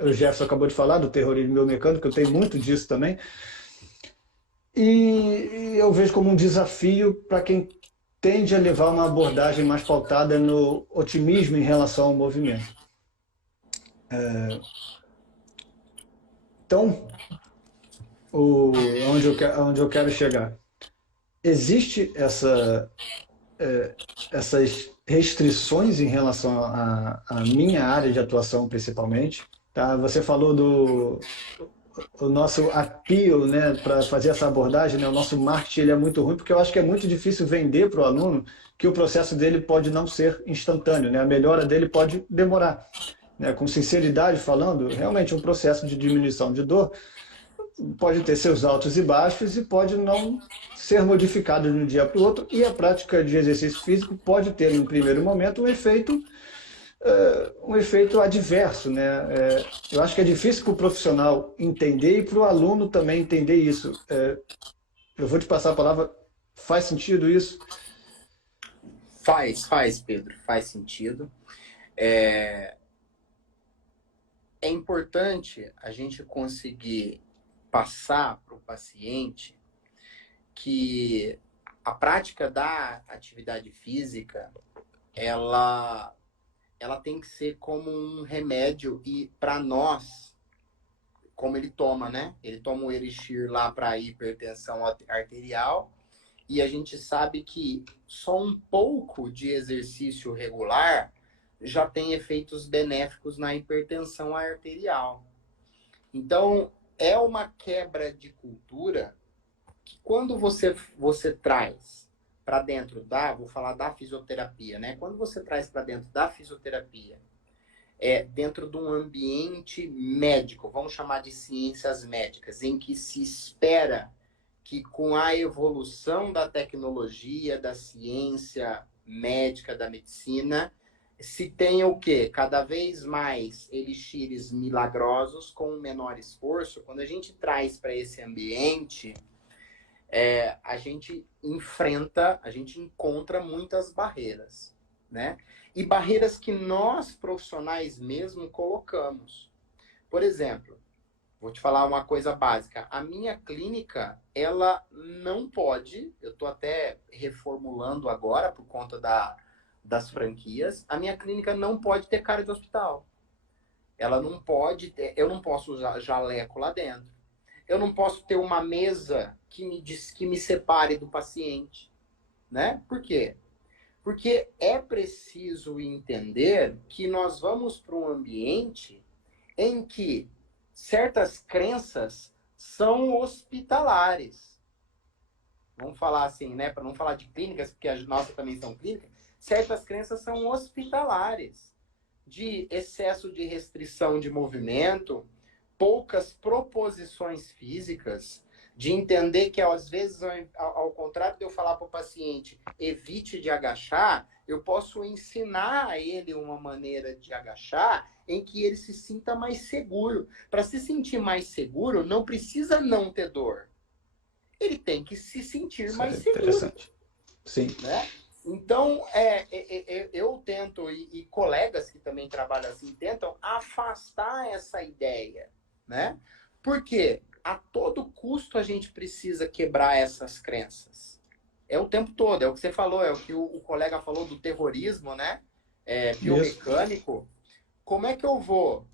O Jefferson acabou de falar do terrorismo biomecânico, eu tenho muito disso também. E eu vejo como um desafio para quem tende a levar uma abordagem mais pautada no otimismo em relação ao movimento. Então, onde eu quero chegar? Existe essas restrições em relação à minha área de atuação, principalmente. Tá? Você falou o nosso appeal, né, para fazer essa abordagem, né, o nosso marketing ele é muito ruim, porque eu acho que é muito difícil vender para o aluno que o processo dele pode não ser instantâneo, né, a melhora dele pode demorar. Né, com sinceridade falando, realmente um processo de diminuição de dor pode ter seus altos e baixos e pode não ser modificado de um dia para o outro. E a prática de exercício físico pode ter, em primeiro momento, um efeito adverso, né? Eu acho que é difícil para o profissional entender e para o aluno também entender isso. Eu vou te passar a palavra. Faz sentido isso? Faz, Pedro, faz sentido. É importante a gente conseguir passar para o paciente que a prática da atividade física, ela tem que ser como um remédio e para nós, como ele toma, né? Ele toma o Elixir lá para hipertensão arterial e a gente sabe que só um pouco de exercício regular já tem efeitos benéficos na hipertensão arterial. Então, é uma quebra de cultura que quando você traz para dentro vou falar da fisioterapia, né? Quando você traz para dentro da fisioterapia, dentro de um ambiente médico, vamos chamar de ciências médicas, em que se espera que com a evolução da tecnologia, da ciência médica, da medicina, se tenha o quê? Cada vez mais elixires milagrosos com menor esforço. Quando a gente traz para esse ambiente, a gente encontra muitas barreiras, né? E barreiras que nós, profissionais mesmo, colocamos. Por exemplo, vou te falar uma coisa básica. A minha clínica, ela não pode, eu estou até reformulando agora por conta das franquias, a minha clínica não pode ter cara de hospital. Ela não pode ter, eu não posso usar jaleco lá dentro. Eu não posso ter uma mesa que me separe do paciente, né? Por quê? Porque é preciso entender que nós vamos para um ambiente em que certas crenças são hospitalares. Vamos falar assim, né? Para não falar de clínicas, porque as nossas também são clínicas. Certas crenças são hospitalares, de excesso de restrição de movimento, poucas proposições físicas, de entender que às vezes, ao contrário de eu falar para o paciente, evite de agachar, eu posso ensinar a ele uma maneira de agachar em que ele se sinta mais seguro. Para se sentir mais seguro, não precisa não ter dor. Ele tem que se sentir Isso é mais seguro, interessante. Sim. né? Então, eu tento, e colegas que também trabalham assim, tentam afastar essa ideia, né? Porque a todo custo a gente precisa quebrar essas crenças. É o tempo todo, é o que você falou, é o que o colega falou do terrorismo, né? Isso. Biomecânico. Como é que eu vou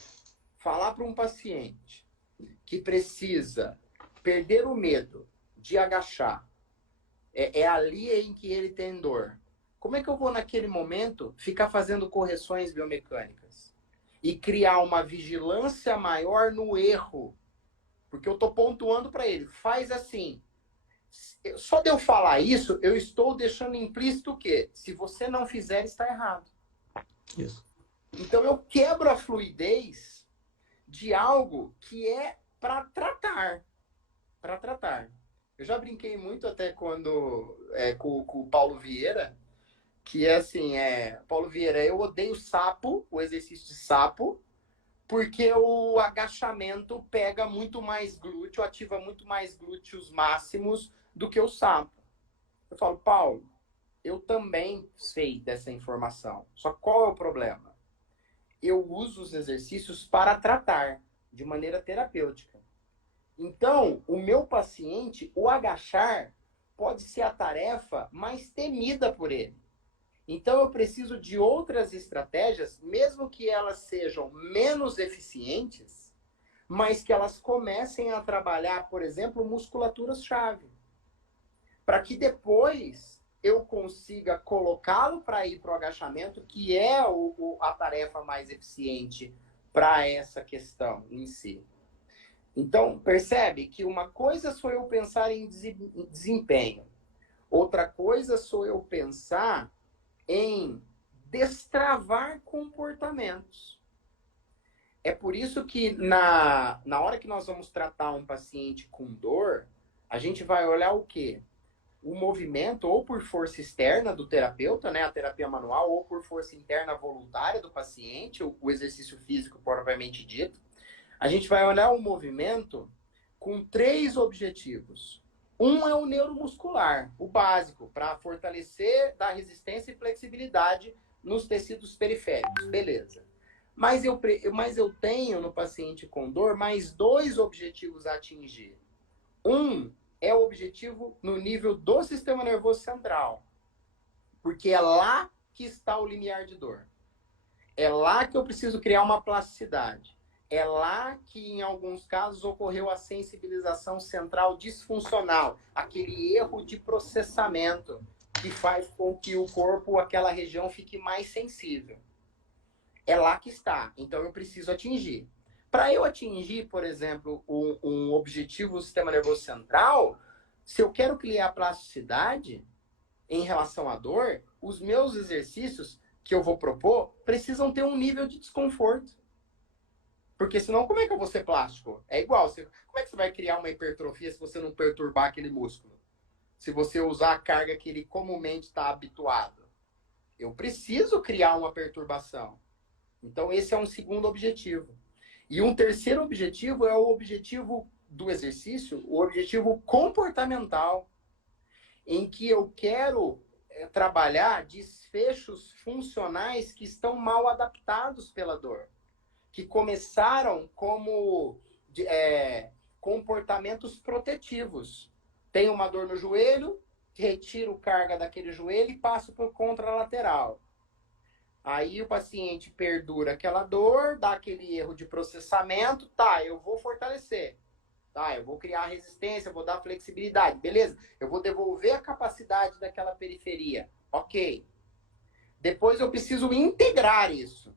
falar para um paciente que precisa perder o medo de agachar? É ali em que ele tem dor. Como é que eu vou, naquele momento, ficar fazendo correções biomecânicas? E criar uma vigilância maior no erro? Porque eu estou pontuando para ele. Faz assim. Só de eu falar isso, eu estou deixando implícito o quê? Se você não fizer, está errado. Isso. Então, eu quebro a fluidez de algo que é para tratar. Para tratar. Eu já brinquei muito até com o Paulo Vieira, que é assim, Paulo Vieira, eu odeio sapo, o exercício de sapo, porque o agachamento pega muito mais glúteo, ativa muito mais glúteos máximos do que o sapo. Eu falo, Paulo, eu também sei dessa informação. Só qual é o problema? Eu uso os exercícios para tratar de maneira terapêutica. Então, o meu paciente, o agachar, pode ser a tarefa mais temida por ele. Então, eu preciso de outras estratégias, mesmo que elas sejam menos eficientes, mas que elas comecem a trabalhar, por exemplo, musculaturas-chave. Para que depois eu consiga colocá-lo para ir para o agachamento, que é a tarefa mais eficiente para essa questão em si. Então, percebe que uma coisa sou eu pensar em desempenho, outra coisa sou eu pensar em destravar comportamentos. É por isso que na hora que nós vamos tratar um paciente com dor, a gente vai olhar o quê? O movimento, ou por força externa do terapeuta, né, a terapia manual, ou por força interna voluntária do paciente, o exercício físico propriamente dito. A gente vai olhar o movimento com 3 objetivos. Um é o neuromuscular, o básico, para fortalecer, dar resistência e flexibilidade nos tecidos periféricos. Beleza. Mas eu tenho no paciente com dor mais 2 objetivos a atingir. Um é o objetivo no nível do sistema nervoso central, porque é lá que está o limiar de dor. É lá que eu preciso criar uma plasticidade. É lá que, em alguns casos, ocorreu a sensibilização central disfuncional, aquele erro de processamento que faz com que o corpo, aquela região, fique mais sensível. É lá que está. Então, eu preciso atingir. Para eu atingir, por exemplo, um objetivo do sistema nervoso central, se eu quero criar plasticidade em relação à dor, os meus exercícios que eu vou propor precisam ter um nível de desconforto. Porque senão, como é que eu vou ser plástico? É igual. Como é que você vai criar uma hipertrofia se você não perturbar aquele músculo? Se você usar a carga que ele comumente está habituado. Eu preciso criar uma perturbação. Então, esse é um segundo objetivo. E um terceiro objetivo é o objetivo do exercício, o objetivo comportamental, em que eu quero trabalhar desfechos funcionais que estão mal adaptados pela dor, que começaram como comportamentos protetivos. Tenho uma dor no joelho, retiro carga daquele joelho e passo por contralateral. Aí o paciente perdura aquela dor, dá aquele erro de processamento, tá, eu vou fortalecer. Tá, eu vou criar resistência, vou dar flexibilidade, beleza? Eu vou devolver a capacidade daquela periferia. Ok. Depois eu preciso integrar isso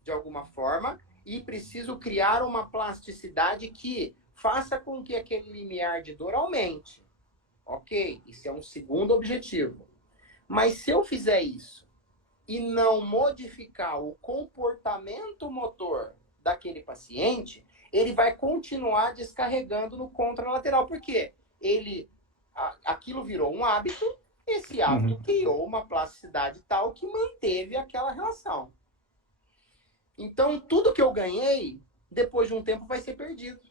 de alguma forma e preciso criar uma plasticidade que faça com que aquele limiar de dor aumente. Ok, isso é um segundo objetivo. Mas se eu fizer isso e não modificar o comportamento motor daquele paciente, ele vai continuar descarregando no contralateral. Por quê? Aquilo virou um hábito, esse hábito criou uma plasticidade tal que manteve aquela relação. Então, tudo que eu ganhei, depois de um tempo, vai ser perdido.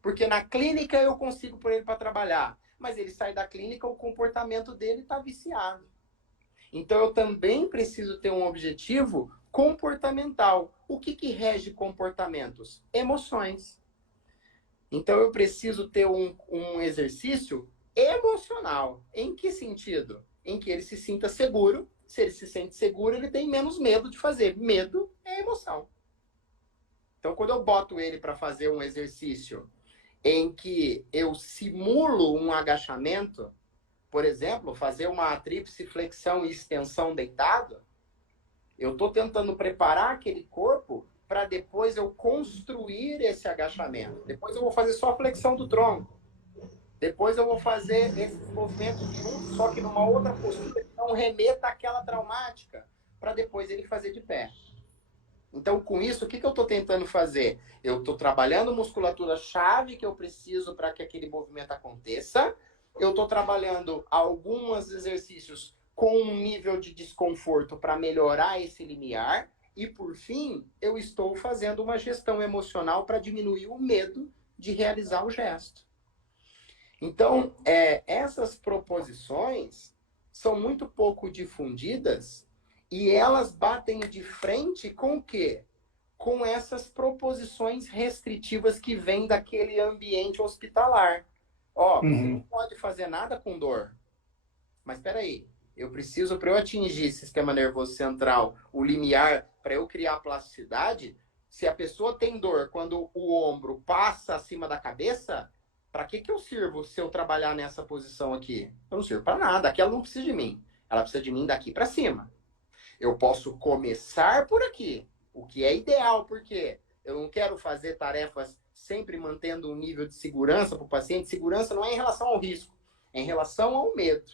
Porque na clínica eu consigo pôr ele para trabalhar, mas ele sai da clínica, o comportamento dele está viciado. Então, eu também preciso ter um objetivo comportamental. O que rege comportamentos? Emoções. Então, eu preciso ter um exercício emocional. Em que sentido? Em que ele se sinta seguro. Se ele se sente seguro, ele tem menos medo de fazer. Medo é emoção. Então, quando eu boto ele para fazer um exercício em que eu simulo um agachamento, por exemplo, fazer uma tríplice flexão e extensão deitado, eu estou tentando preparar aquele corpo para depois eu construir esse agachamento. Depois eu vou fazer só a flexão do tronco. Depois eu vou fazer esses movimentos juntos, só que numa outra postura que não remeta àquela traumática, para depois ele fazer de pé. Então, com isso, o que eu estou tentando fazer? Eu estou trabalhando musculatura-chave que eu preciso para que aquele movimento aconteça. Eu estou trabalhando alguns exercícios com um nível de desconforto para melhorar esse limiar. E, por fim, eu estou fazendo uma gestão emocional para diminuir o medo de realizar o gesto. Então, essas proposições são muito pouco difundidas e elas batem de frente com o quê? Com essas proposições restritivas que vêm daquele ambiente hospitalar. Ó, você não pode fazer nada com dor. Mas espera aí, eu preciso, para eu atingir sistema nervoso central, o limiar, para eu criar plasticidade, se a pessoa tem dor quando o ombro passa acima da cabeça, para que eu sirvo se eu trabalhar nessa posição aqui? Eu não sirvo para nada, aqui ela não precisa de mim. Ela precisa de mim daqui para cima. Eu posso começar por aqui, o que é ideal, porque eu não quero fazer tarefas sempre mantendo um nível de segurança para o paciente. Segurança não é em relação ao risco, é em relação ao medo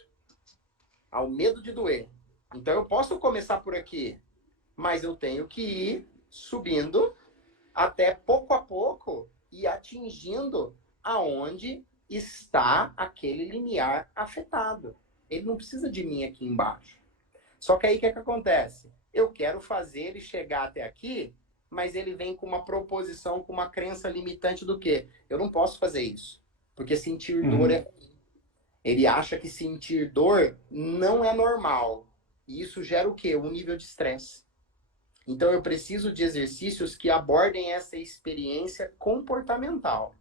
de doer. Então eu posso começar por aqui, mas eu tenho que ir subindo até pouco a pouco ir atingindo aonde está aquele limiar afetado. Ele não precisa de mim aqui embaixo. Só que aí o que acontece? Eu quero fazer ele chegar até aqui, mas ele vem com uma proposição, com uma crença limitante do quê? Eu não posso fazer isso, porque sentir dor Uhum. é... Ele acha que sentir dor não é normal. E isso gera o quê? Um nível de estresse. Então eu preciso de exercícios que abordem essa experiência comportamental.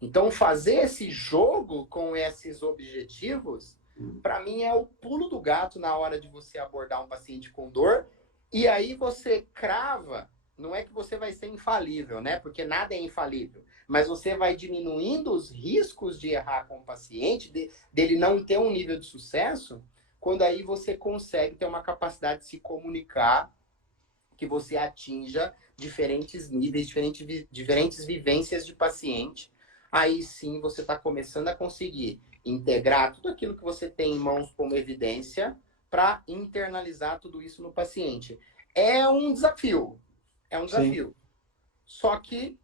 Então fazer esse jogo com esses objetivos, para mim é o pulo do gato na hora de você abordar um paciente com dor. E aí você crava, não é que você vai ser infalível, né? Porque nada é infalível. Mas você vai diminuindo os riscos de errar com o paciente, dele não ter um nível de sucesso, quando aí você consegue ter uma capacidade de se comunicar, que você atinja diferentes níveis, diferentes vivências de paciente. Aí sim você está começando a conseguir integrar tudo aquilo que você tem em mãos como evidência para internalizar tudo isso no paciente. É um desafio. É um Sim. desafio. Só que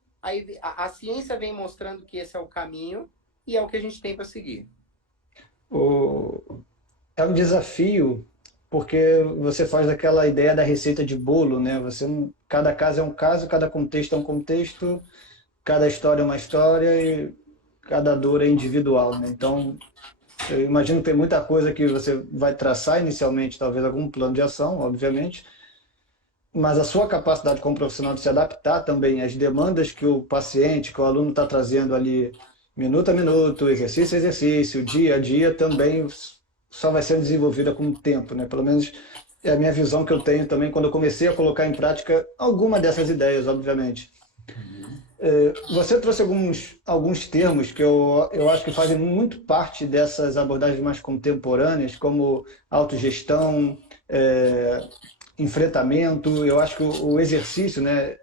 a ciência vem mostrando que esse é o caminho e é o que a gente tem para seguir. O... É um desafio porque você faz daquela ideia da receita de bolo, né? Cada caso é um caso, cada contexto é um contexto, cada história é uma história e cada dor é individual, né? Então, eu imagino que tem muita coisa que você vai traçar inicialmente, talvez algum plano de ação, obviamente, mas a sua capacidade como profissional de se adaptar também às demandas que o paciente, que o aluno está trazendo ali, minuto a minuto, exercício a exercício, dia a dia, também só vai ser desenvolvida com o tempo, né? Pelo menos é a minha visão que eu tenho também quando eu comecei a colocar em prática alguma dessas ideias, obviamente. Você trouxe alguns termos que eu acho que fazem muito parte dessas abordagens mais contemporâneas, como autogestão, enfrentamento. Eu acho que o exercício, né,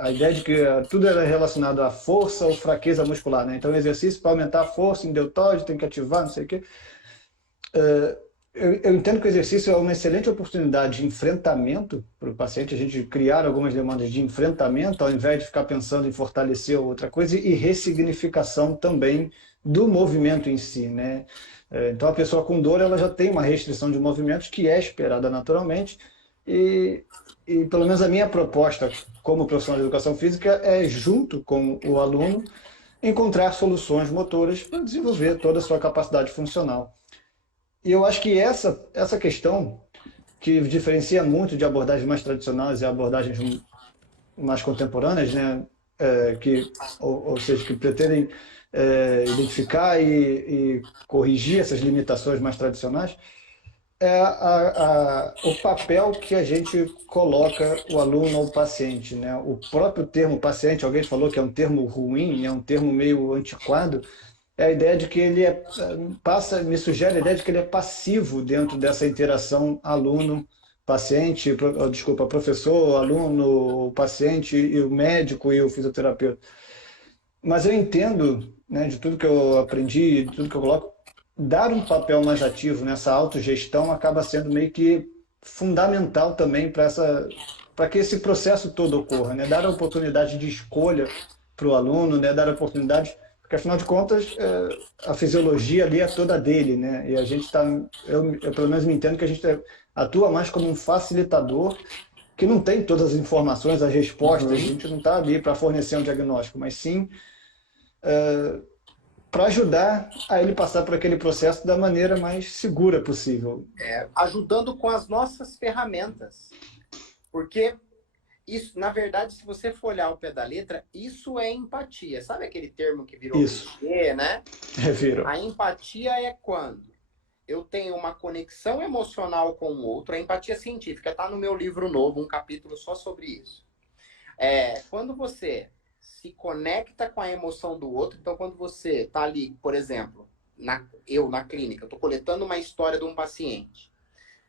a ideia de que tudo era relacionado à força ou fraqueza muscular, né? Então, o exercício para aumentar a força em deltóide, tem que ativar, não sei o quê. Eu entendo que o exercício é uma excelente oportunidade de enfrentamento para o paciente, a gente criar algumas demandas de enfrentamento, ao invés de ficar pensando em fortalecer outra coisa, e ressignificação também do movimento em si, né? Então, a pessoa com dor, ela já tem uma restrição de movimentos que é esperada naturalmente, e, e pelo menos a minha proposta como profissional de educação física é, junto com o aluno, encontrar soluções motoras para desenvolver toda a sua capacidade funcional. E eu acho que essa questão que diferencia muito de abordagens mais tradicionais e abordagens mais contemporâneas, né, ou seja, que pretendem identificar e corrigir essas limitações mais tradicionais, é o papel que a gente coloca o aluno ou o paciente, né? O próprio termo paciente, alguém falou que é um termo ruim, é um termo meio antiquado, é a ideia de que me sugere a ideia de que ele é passivo dentro dessa interação aluno-paciente, desculpa, professor, aluno, paciente, e o médico e o fisioterapeuta. Mas eu entendo, né, de tudo que eu aprendi, de tudo que eu coloco, dar um papel mais ativo nessa autogestão acaba sendo meio que fundamental também para que esse processo todo ocorra, né? Dar a oportunidade de escolha para o aluno, né? Dar a oportunidade, porque afinal de contas a fisiologia ali é toda dele, né? E a gente está, eu pelo menos me entendo que a gente atua mais como um facilitador que não tem todas as informações, as respostas, a Uhum. gente não está ali para fornecer um diagnóstico, mas sim para ajudar a ele passar por aquele processo da maneira mais segura possível. Ajudando com as nossas ferramentas. Porque isso, na verdade, se você for olhar o pé da letra, isso é empatia. Sabe aquele termo que virou Isso, clichê, né? refiro. A empatia é quando eu tenho uma conexão emocional com o outro. A empatia científica está no meu livro novo, um capítulo só sobre isso. Quando você se conecta com a emoção do outro, então quando você está ali, por exemplo, eu na clínica, estou coletando uma história de um paciente.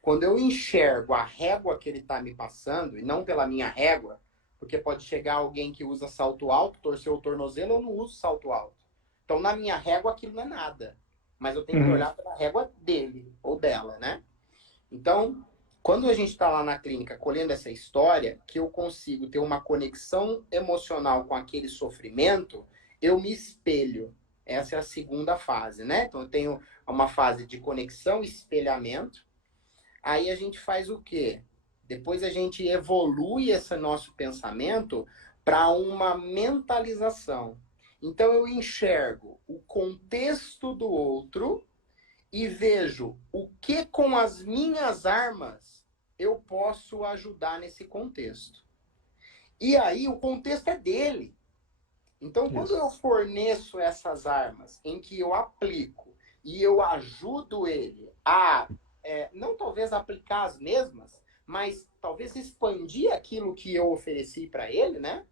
Quando eu enxergo a régua que ele está me passando, e não pela minha régua, porque pode chegar alguém que usa salto alto, torceu o tornozelo, eu não uso salto alto. Então, na minha régua, aquilo não é nada. Mas eu tenho que Uhum. olhar pela régua dele ou dela, né? Então, Quando a gente está lá na clínica colhendo essa história, que eu consigo ter uma conexão emocional com aquele sofrimento, eu me espelho. Essa é a segunda fase, né? Então eu tenho uma fase de conexão, espelhamento. Aí a gente faz o quê? Depois a gente evolui esse nosso pensamento para uma mentalização. Então eu enxergo o contexto do outro e vejo o que com as minhas armas eu posso ajudar nesse contexto. E aí o contexto é dele. Então, quando Isso. eu forneço essas armas em que eu aplico e eu ajudo ele a, não talvez aplicar as mesmas, mas talvez expandir aquilo que eu ofereci para ele, né?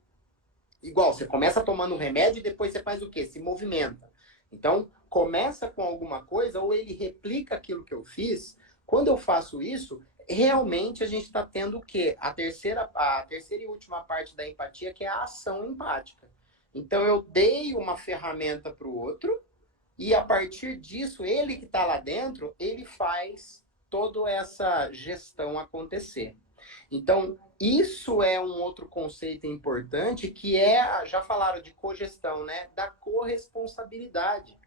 Igual, você começa tomando um remédio e depois você faz o quê? Se movimenta. Então, começa com alguma coisa ou ele replica aquilo que eu fiz. Quando eu faço isso, realmente a gente está tendo o quê? A terceira e última parte da empatia, que é a ação empática. Então, eu dei uma ferramenta para o outro e, a partir disso, ele que está lá dentro, ele faz toda essa gestão acontecer. Então, isso é um outro conceito importante que já falaram de cogestão, né? Da corresponsabilidade.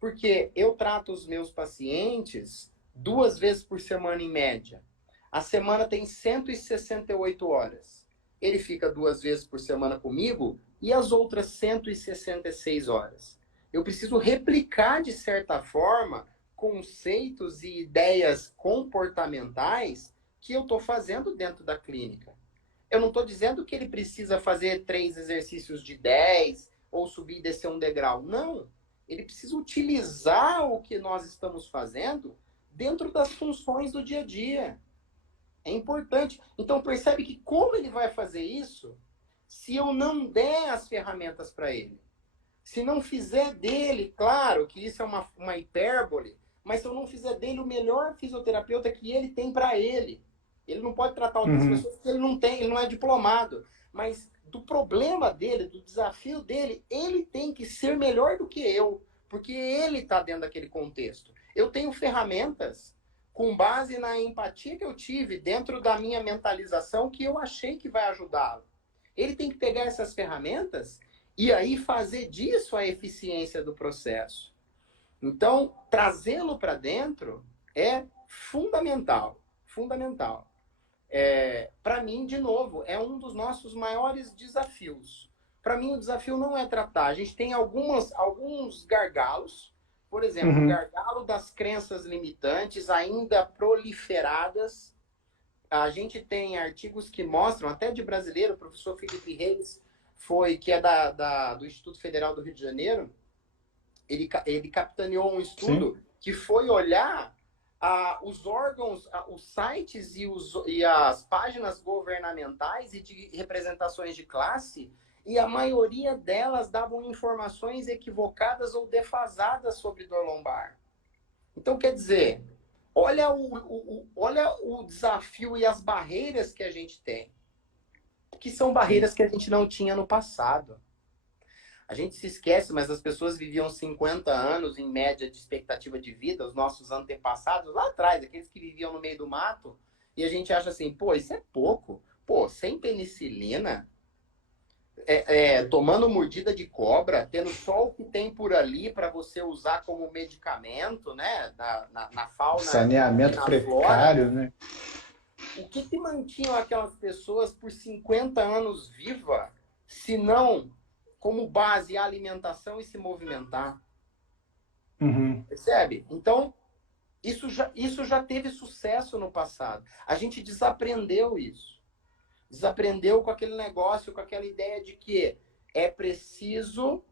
Porque eu trato os meus pacientes 2 vezes por semana em média. A semana tem 168 horas. Ele fica 2 vezes por semana comigo e as outras 166 horas. Eu preciso replicar, de certa forma, conceitos e ideias comportamentais que eu estou fazendo dentro da clínica. Eu não estou dizendo que ele precisa fazer 3 exercícios de 10 ou subir e descer um degrau. Não. Ele precisa utilizar o que nós estamos fazendo dentro das funções do dia a dia. É importante. Então, percebe que como ele vai fazer isso se eu não der as ferramentas para ele? Se não fizer dele, claro que isso é uma hipérbole, mas se eu não fizer dele o melhor fisioterapeuta que ele tem para ele. Ele não pode tratar outras Uhum. pessoas porque ele não tem, ele não é diplomado. Mas do problema dele, do desafio dele, ele tem que ser melhor do que eu, porque ele está dentro daquele contexto. Eu tenho ferramentas com base na empatia que eu tive dentro da minha mentalização que eu achei que vai ajudá-lo. Ele tem que pegar essas ferramentas e aí fazer disso a eficiência do processo. Então, trazê-lo para dentro é fundamental. Fundamental. Para mim, de novo, é um dos nossos maiores desafios. Para mim, o desafio não é tratar. A gente tem alguns gargalos. Por exemplo, o Uhum. gargalo das crenças limitantes ainda proliferadas. A gente tem artigos que mostram, até de brasileiro, o professor Felipe Reis, que é do Instituto Federal do Rio de Janeiro, ele capitaneou um Sim. estudo que foi olhar os órgãos, os sites e as páginas governamentais e de representações de classe, e a maioria delas davam informações equivocadas ou defasadas sobre dor lombar. Então, quer dizer, olha o desafio e as barreiras que a gente tem, que são Sim. barreiras que a gente não tinha no passado. A gente se esquece, mas as pessoas viviam 50 anos em média de expectativa de vida, os nossos antepassados lá atrás, aqueles que viviam no meio do mato, e a gente acha assim, pô, isso é pouco. Pô, sem penicilina, tomando mordida de cobra, tendo só o que tem por ali para você usar como medicamento, né, na fauna e Saneamento na flora, precário, né? o que mantinham aquelas pessoas por 50 anos viva, se não como base a alimentação e se movimentar? Uhum. Percebe? Então, isso já teve sucesso no passado. A gente desaprendeu isso. Desaprendeu com aquele negócio, com aquela ideia de que é preciso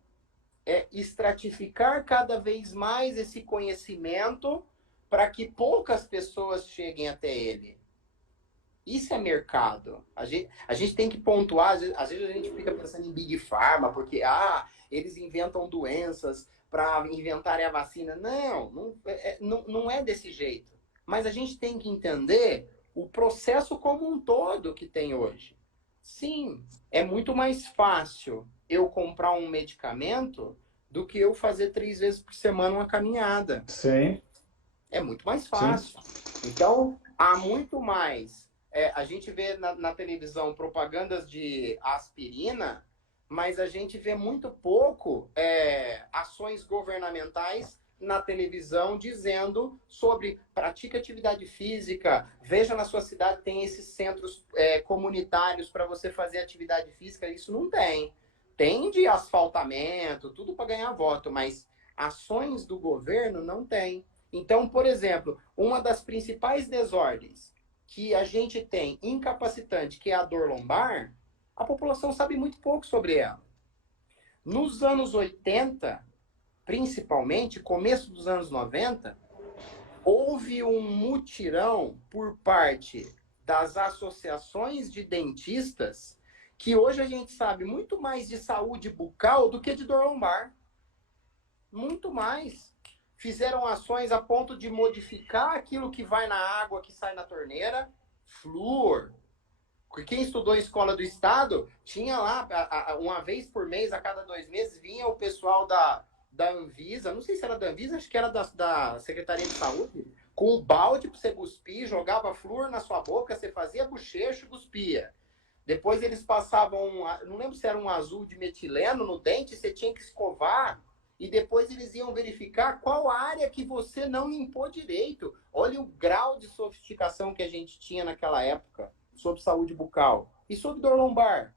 estratificar cada vez mais esse conhecimento para que poucas pessoas cheguem até ele. Isso é mercado. A gente tem que pontuar, às vezes a gente fica pensando em Big Pharma, porque eles inventam doenças para inventarem a vacina. Não é desse jeito. Mas a gente tem que entender o processo como um todo que tem hoje. Sim, é muito mais fácil eu comprar um medicamento do que eu fazer 3 vezes por semana uma caminhada. Sim, É muito mais sim. fácil. Então, há muito mais. A gente vê na televisão propagandas de aspirina, mas a gente vê muito pouco ações governamentais na televisão dizendo sobre pratique atividade física, veja na sua cidade tem esses centros comunitários para você fazer atividade física, isso não tem. Tem de asfaltamento, tudo para ganhar voto, mas ações do governo não tem. Então, por exemplo, uma das principais desordens que a gente tem incapacitante, que é a dor lombar, a população sabe muito pouco sobre ela. Nos anos 80, principalmente, começo dos anos 90, houve um mutirão por parte das associações de dentistas, que hoje a gente sabe muito mais de saúde bucal do que de dor lombar. Muito mais. Fizeram ações a ponto de modificar aquilo que vai na água, que sai na torneira, flúor. Quem estudou em escola do estado, tinha lá, uma vez por mês, a cada 2 meses, vinha o pessoal da Anvisa, não sei se era da Anvisa, acho que era da Secretaria de Saúde, com um balde para você cuspir, jogava flúor na sua boca, você fazia bochecho e cuspia. Depois eles passavam, não lembro se era um azul de metileno no dente, você tinha que escovar, e depois eles iam verificar qual área que você não limpou direito. Olha o grau de sofisticação que a gente tinha naquela época sobre saúde bucal. E sobre dor lombar,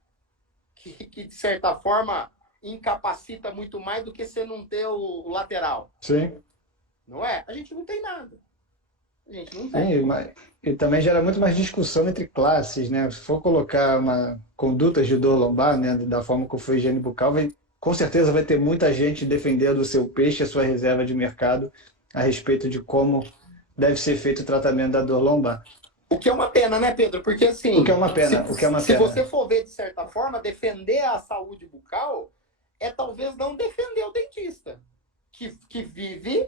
que de certa forma incapacita muito mais do que você não ter o lateral. Sim. Não é? A gente não tem nada. A gente não tem. Sim, e também gera muito mais discussão entre classes, né? Se for colocar uma conduta de dor lombar, né, da forma como foi a higiene bucal, com certeza vai ter muita gente defendendo o seu peixe, a sua reserva de mercado, a respeito de como deve ser feito o tratamento da dor lombar. O que é uma pena, né, Pedro? Porque O que é assim, uma pena, o que é uma se pena. você for ver de certa forma, defender a saúde bucal é talvez não defender o dentista, que vive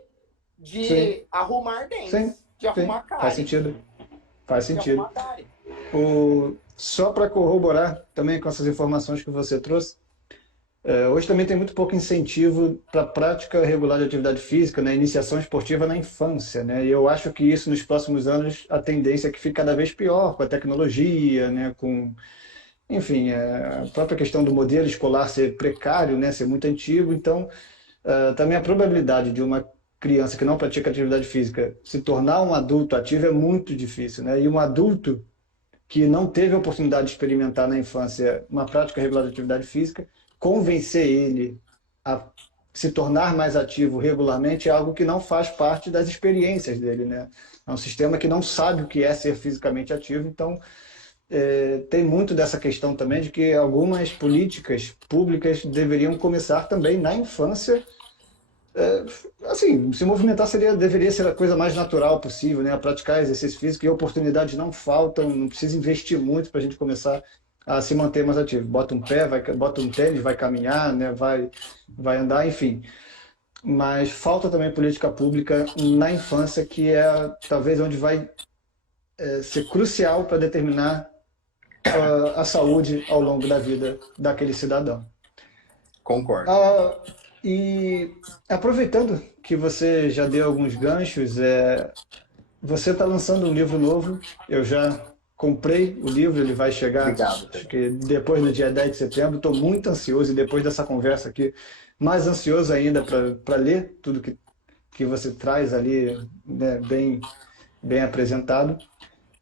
de Sim, arrumar dentes, sim, de sim, arrumar faz cárie, sentido, faz de sentido. arrumar cárie. Só para corroborar também com essas informações que você trouxe, hoje também tem muito pouco incentivo para a prática regular de atividade física, né, iniciação esportiva na infância, né, e eu acho que isso nos próximos anos a tendência é que fique cada vez pior com a tecnologia, né, com, enfim, a própria questão do modelo escolar ser precário, né, ser muito antigo, então também a probabilidade de uma criança que não pratica atividade física se tornar um adulto ativo é muito difícil, né, e um adulto que não teve a oportunidade de experimentar na infância uma prática regular de atividade física, convencer ele a se tornar mais ativo regularmente é algo que não faz parte das experiências dele, né? É um sistema que não sabe o que é ser fisicamente ativo, então tem muito dessa questão também de que algumas políticas públicas deveriam começar também na infância. Assim, se movimentar deveria ser a coisa mais natural possível, né? Praticar exercício físico e oportunidades não faltam, não precisa investir muito para a gente começar a se manter mais ativo. Bota um pé, bota um tênis, vai caminhar, né? Vai andar, enfim. Mas falta também política pública na infância, que é talvez onde vai ser crucial para determinar a saúde ao longo da vida daquele cidadão. Concordo. E aproveitando que você já deu alguns ganchos, você está lançando um livro novo, eu já comprei o livro, ele vai chegar, Obrigado, acho Pedro. que depois do dia 10 de setembro, estou muito ansioso e depois dessa conversa aqui, mais ansioso ainda para ler tudo que você traz ali, né, bem apresentado.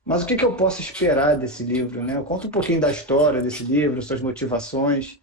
Mas o que eu posso esperar desse livro, né? Conta um pouquinho da história desse livro, suas motivações.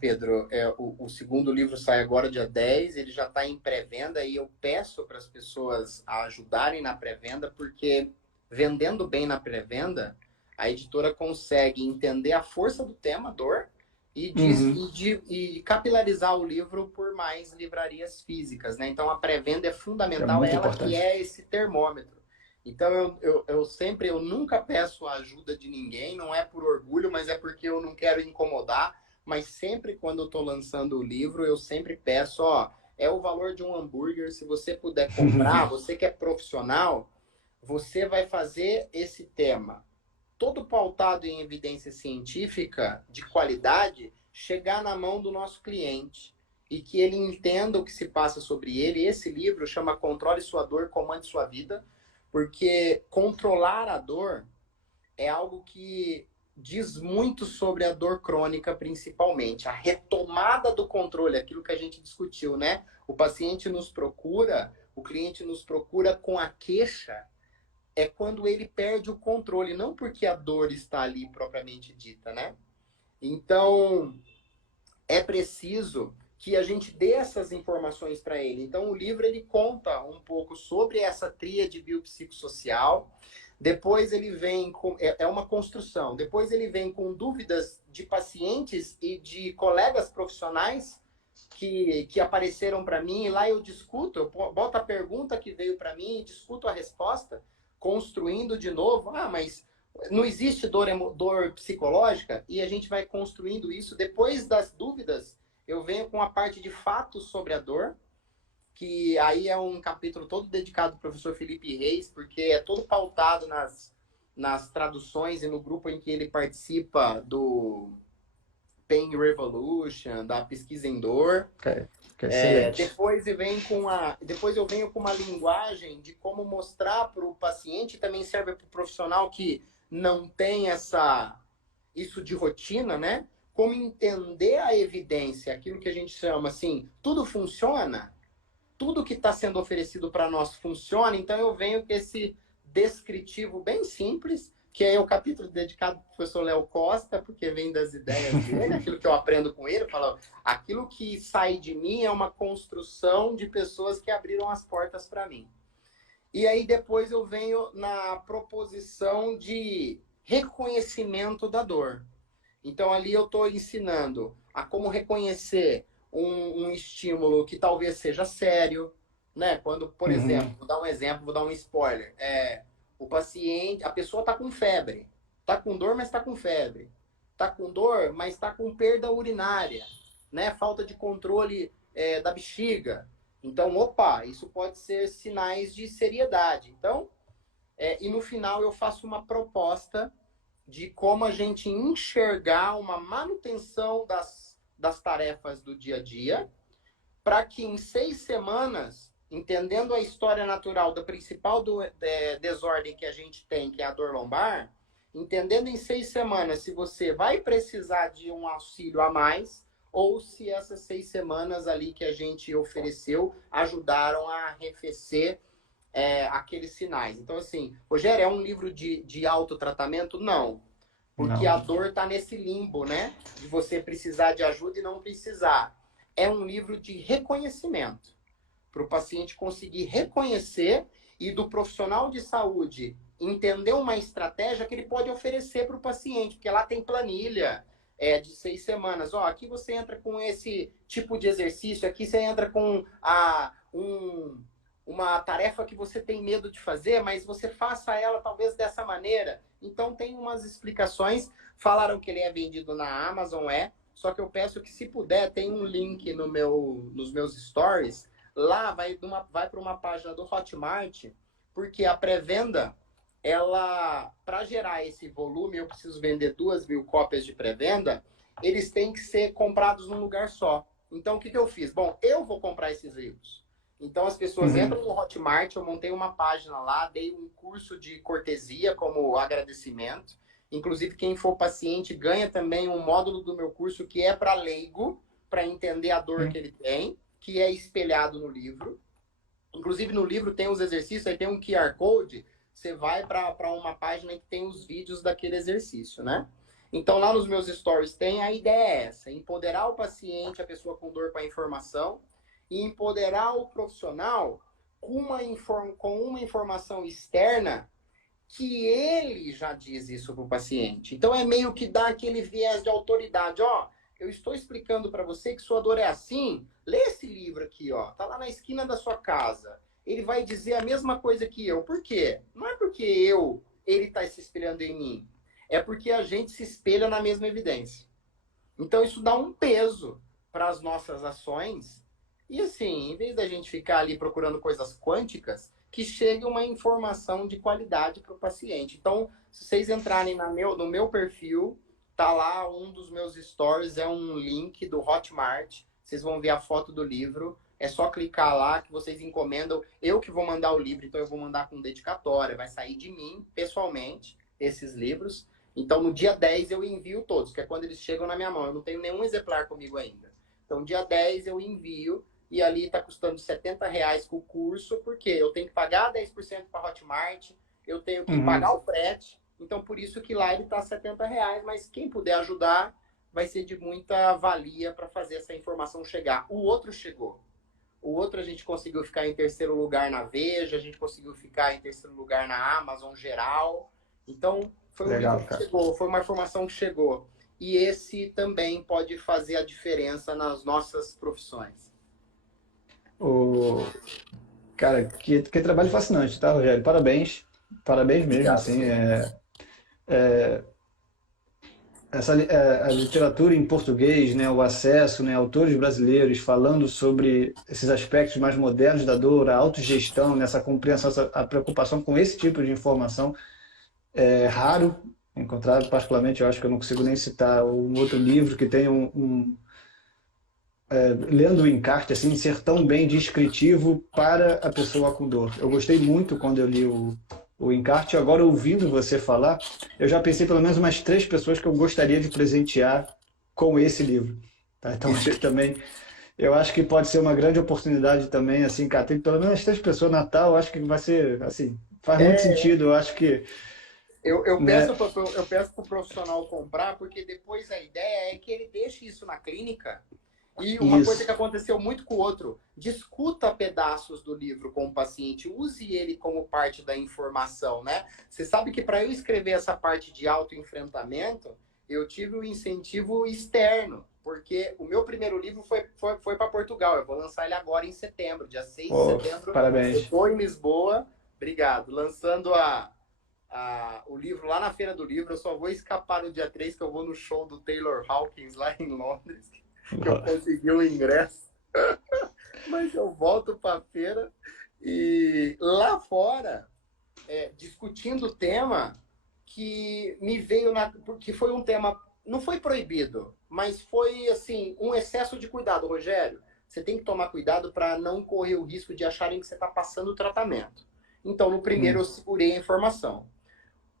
Pedro, o segundo livro sai agora, dia 10, ele já está em pré-venda e eu peço para as pessoas ajudarem na pré-venda, porque vendendo bem na pré-venda, a editora consegue entender a força do tema, dor, Uhum. e capilarizar o livro por mais livrarias físicas, né? Então a pré-venda é Que é fundamental, muito ela que importante. é esse termômetro. Então eu nunca peço a ajuda de ninguém, não é por orgulho, mas é porque eu não quero incomodar. Mas sempre quando eu estou lançando o livro, eu sempre peço, ó, é o valor de um hambúrguer, se você puder comprar, você que é profissional, você vai fazer esse tema todo pautado em evidência científica de qualidade, chegar na mão do nosso cliente e que ele entenda o que se passa sobre ele. Esse livro chama Controle Sua Dor, Comande Sua Vida, Porque controlar a dor é algo que diz muito sobre a dor crônica, principalmente. A retomada do controle, aquilo que a gente discutiu, né? O paciente nos procura, o cliente nos procura com a queixa, é quando ele perde o controle, não porque a dor está ali propriamente dita, né? Então, é preciso que a gente dê essas informações para ele. Então, o livro ele conta um pouco sobre essa tríade biopsicossocial. Depois ele vem com... É uma construção. Depois ele vem com dúvidas de pacientes e de colegas profissionais que apareceram para mim. E lá eu discuto, eu boto a pergunta que veio para mim e discuto a resposta, construindo de novo. Ah, mas não existe dor psicológica? E a gente vai construindo isso. Depois das dúvidas, eu venho com a parte de fatos sobre a dor, que aí é um capítulo todo dedicado ao professor Felipe Reis, porque é todo pautado nas traduções e no grupo em que ele participa do Pain Revolution, da pesquisa em dor. Excelente. Depois eu venho com uma linguagem de como mostrar para o paciente, também serve para o profissional que não tem isso de rotina, né? Como entender a evidência, aquilo que a gente chama assim, tudo funciona, tudo que está sendo oferecido para nós funciona, então eu venho com esse descritivo bem simples, que é o capítulo dedicado ao professor Léo Costa, porque vem das ideias dele, aquilo que eu aprendo com ele, falo, aquilo que sai de mim é uma construção de pessoas que abriram as portas para mim. E aí depois eu venho na proposição de reconhecimento da dor. Então ali eu estou ensinando a como reconhecer um estímulo que talvez seja sério, né? Quando, por exemplo, vou dar um exemplo, vou dar um spoiler. O paciente, a pessoa está com febre, está com dor, mas está com febre, está com dor, mas está com perda urinária, né? Falta de controle da bexiga. Então, opa, isso pode ser sinais de seriedade. Então, e no final eu faço uma proposta de como a gente enxergar uma manutenção das tarefas do dia a dia, para que em 6 semanas, entendendo a história natural da principal desordem que a gente tem, que é a dor lombar, entendendo em 6 semanas se você vai precisar de um auxílio a mais, ou se essas 6 semanas ali que a gente ofereceu ajudaram a arrefecer aqueles sinais. Então, assim, Rogério, é um livro de autotratamento? Não. Porque a dor está nesse limbo, né? De você precisar de ajuda e não precisar. É um livro de reconhecimento. Para o paciente conseguir reconhecer e do profissional de saúde entender uma estratégia que ele pode oferecer para o paciente. Porque lá tem planilha de 6 semanas. Ó, aqui você entra com esse tipo de exercício, aqui você entra com uma tarefa que você tem medo de fazer, mas você faça ela talvez dessa maneira. Então tem umas explicações. Falaram que ele é vendido na Amazon, só que eu peço que, se puder, tem um link nos meus stories. Lá vai para uma página do Hotmart, porque a pré-venda, para gerar esse volume, eu preciso vender 2.000 cópias de pré-venda, eles têm que ser comprados num lugar só. Então, o que eu fiz? Bom, eu vou comprar esses livros. Então, as pessoas entram no Hotmart, eu montei uma página lá, dei um curso de cortesia como agradecimento. Inclusive, quem for paciente ganha também um módulo do meu curso que é para leigo, para entender a dor que ele tem, que é espelhado no livro. Inclusive, no livro tem os exercícios, aí tem um QR Code, você vai para uma página que tem os vídeos daquele exercício, né? Então, lá nos meus stories tem, a ideia é essa, empoderar o paciente, a pessoa com dor, com a informação, e empoderar o profissional com uma informação externa que ele já diz isso para o paciente. Então é meio que dá aquele viés de autoridade. Ó, eu estou explicando para você que sua dor é assim. Lê esse livro aqui, ó. Tá lá na esquina da sua casa. Ele vai dizer a mesma coisa que eu. Por quê? Não é porque ele está se espelhando em mim. É porque a gente se espelha na mesma evidência. Então isso dá um peso para as nossas ações. E assim, em vez da gente ficar ali procurando coisas quânticas, que chegue uma informação de qualidade para o paciente. Então, se vocês entrarem no meu perfil, tá lá um dos meus stories, é um link do Hotmart. Vocês vão ver a foto do livro. é só clicar lá que vocês encomendam. Eu que vou mandar o livro, então eu vou mandar com dedicatória. Vai sair de mim, pessoalmente, esses livros. Então, no dia 10 eu envio todos, que é quando eles chegam na minha mão. Eu não tenho nenhum exemplar comigo ainda. Então, dia 10 eu envio e ali está custando R$ 70 com o curso, porque eu tenho que pagar 10% para a Hotmart, eu tenho que Uhum. pagar o frete. Então, por isso que lá ele está R$ 70. Mas quem puder ajudar, vai ser de muita valia para fazer essa informação chegar. O outro chegou. O outro a gente conseguiu ficar em terceiro lugar na Veja, a gente conseguiu ficar em terceiro lugar na Amazon geral. Então, foi um livro Legal, que cara. chegou, foi uma informação que chegou. E esse também pode fazer a diferença nas nossas profissões. O... Cara, que trabalho fascinante, tá, Rogério? Parabéns. Parabéns mesmo, Obrigado. assim. A literatura em português, né, o acesso, né, autores brasileiros falando sobre esses aspectos mais modernos da dor, a autogestão, nessa compreensão, a preocupação com esse tipo de informação é raro encontrar. Particularmente, eu acho que eu não consigo nem citar um outro livro que tenha lendo o encarte, assim, ser tão bem descritivo para a pessoa com dor. Eu gostei muito quando eu li o encarte. Agora, ouvindo você falar, eu já pensei pelo menos umas 3 pessoas que eu gostaria de presentear com esse livro. Tá? Então, acho que também, eu acho que pode ser uma grande oportunidade também, assim, cara, tem pelo menos 3 pessoas no Natal, eu acho que vai ser, assim, faz muito É, sentido, eu acho que, eu né, peço para o profissional comprar, porque depois a ideia é que ele deixe isso na clínica. E uma coisa que isso. aconteceu muito com o outro, discuta pedaços do livro com o paciente, use ele como parte da informação, né? Você sabe que para eu escrever essa parte de autoenfrentamento, eu tive um incentivo externo, porque o meu primeiro livro foi para Portugal. Eu vou lançar ele agora em setembro, dia 6 de Oh, setembro. Eu parabéns. estou em Lisboa, obrigado, lançando o livro lá na Feira do Livro. Eu só vou escapar no dia 3 que eu vou no show do Taylor Hawkins lá em Londres, que eu consegui o ingresso, mas eu volto para a feira e lá fora, discutindo o tema que me veio porque foi um tema, não foi proibido, mas foi assim, um excesso de cuidado, Rogério. Você tem que tomar cuidado para não correr o risco de acharem que você está passando o tratamento. Então, no primeiro, eu Hum, segurei a informação.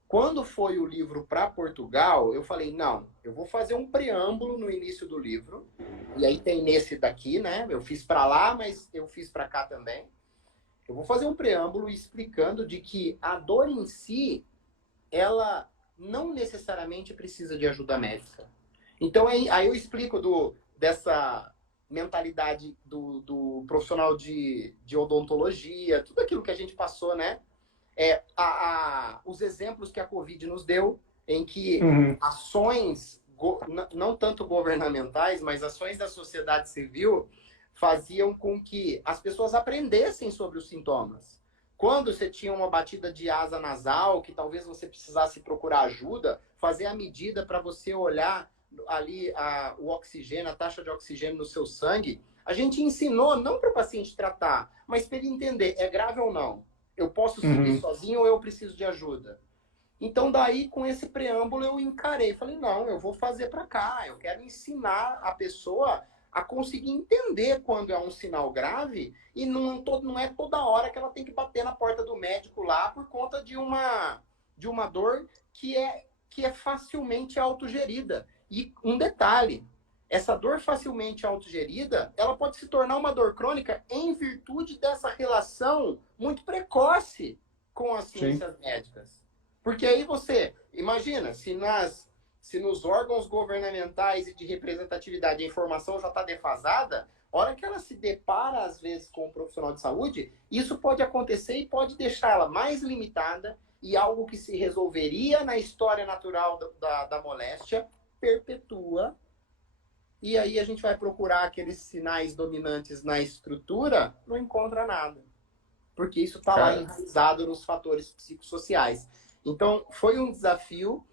Quando foi o livro para Portugal, eu falei, não, eu vou fazer um preâmbulo no início do livro. E aí tem nesse daqui, né? Eu fiz para lá, mas eu fiz para cá também. Eu vou fazer um preâmbulo explicando de que a dor em si, ela não necessariamente precisa de ajuda médica. Então aí eu explico dessa mentalidade do profissional de odontologia, tudo aquilo que a gente passou, né? Os exemplos que a Covid nos deu, em que uhum, ações, não tanto governamentais, mas ações da sociedade civil, faziam com que as pessoas aprendessem sobre os sintomas. Quando você tinha uma batida de asa nasal, que talvez você precisasse procurar ajuda, fazer a medida para você olhar ali o oxigênio, a taxa de oxigênio no seu sangue, a gente ensinou não para o paciente tratar, mas para ele entender, é grave ou não? Eu posso seguir uhum. sozinho ou eu preciso de ajuda? Então, daí, com esse preâmbulo, eu encarei. Falei, não, eu vou fazer para cá. Eu quero ensinar a pessoa a conseguir entender quando é um sinal grave e não é toda hora que ela tem que bater na porta do médico lá por conta de uma dor que é facilmente autogerida. E um detalhe, essa dor facilmente autogerida, ela pode se tornar uma dor crônica em virtude dessa relação muito precoce com as Sim. ciências médicas. Porque aí você, imagina, se nos órgãos governamentais e de representatividade a informação já está defasada, a hora que ela se depara, às vezes, com um profissional de saúde, isso pode acontecer e pode deixá-la mais limitada e algo que se resolveria na história natural da moléstia perpetua. E aí a gente vai procurar aqueles sinais dominantes na estrutura, não encontra nada. Porque isso está lá Cara, enraizado nos fatores psicossociais. Então, foi um desafio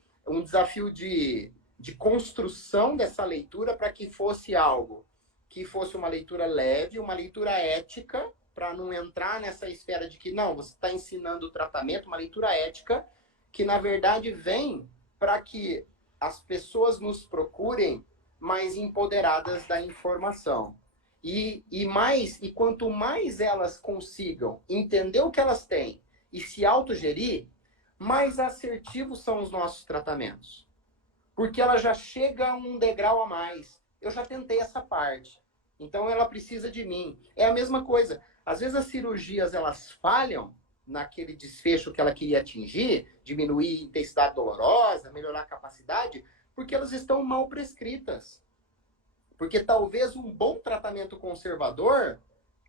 de construção dessa leitura para que fosse algo que fosse uma leitura leve, uma leitura ética, para não entrar nessa esfera de que, não, você está ensinando o tratamento, uma leitura ética, que na verdade vem para que as pessoas nos procurem mais empoderadas da informação. E quanto mais elas consigam entender o que elas têm e se autogerir, mais assertivos são os nossos tratamentos. Porque ela já chega a um degrau a mais. Eu já tentei essa parte. Então ela precisa de mim. É a mesma coisa. Às vezes as cirurgias elas falham naquele desfecho que ela queria atingir, diminuir a intensidade dolorosa, melhorar a capacidade, porque elas estão mal prescritas. Porque talvez um bom tratamento conservador,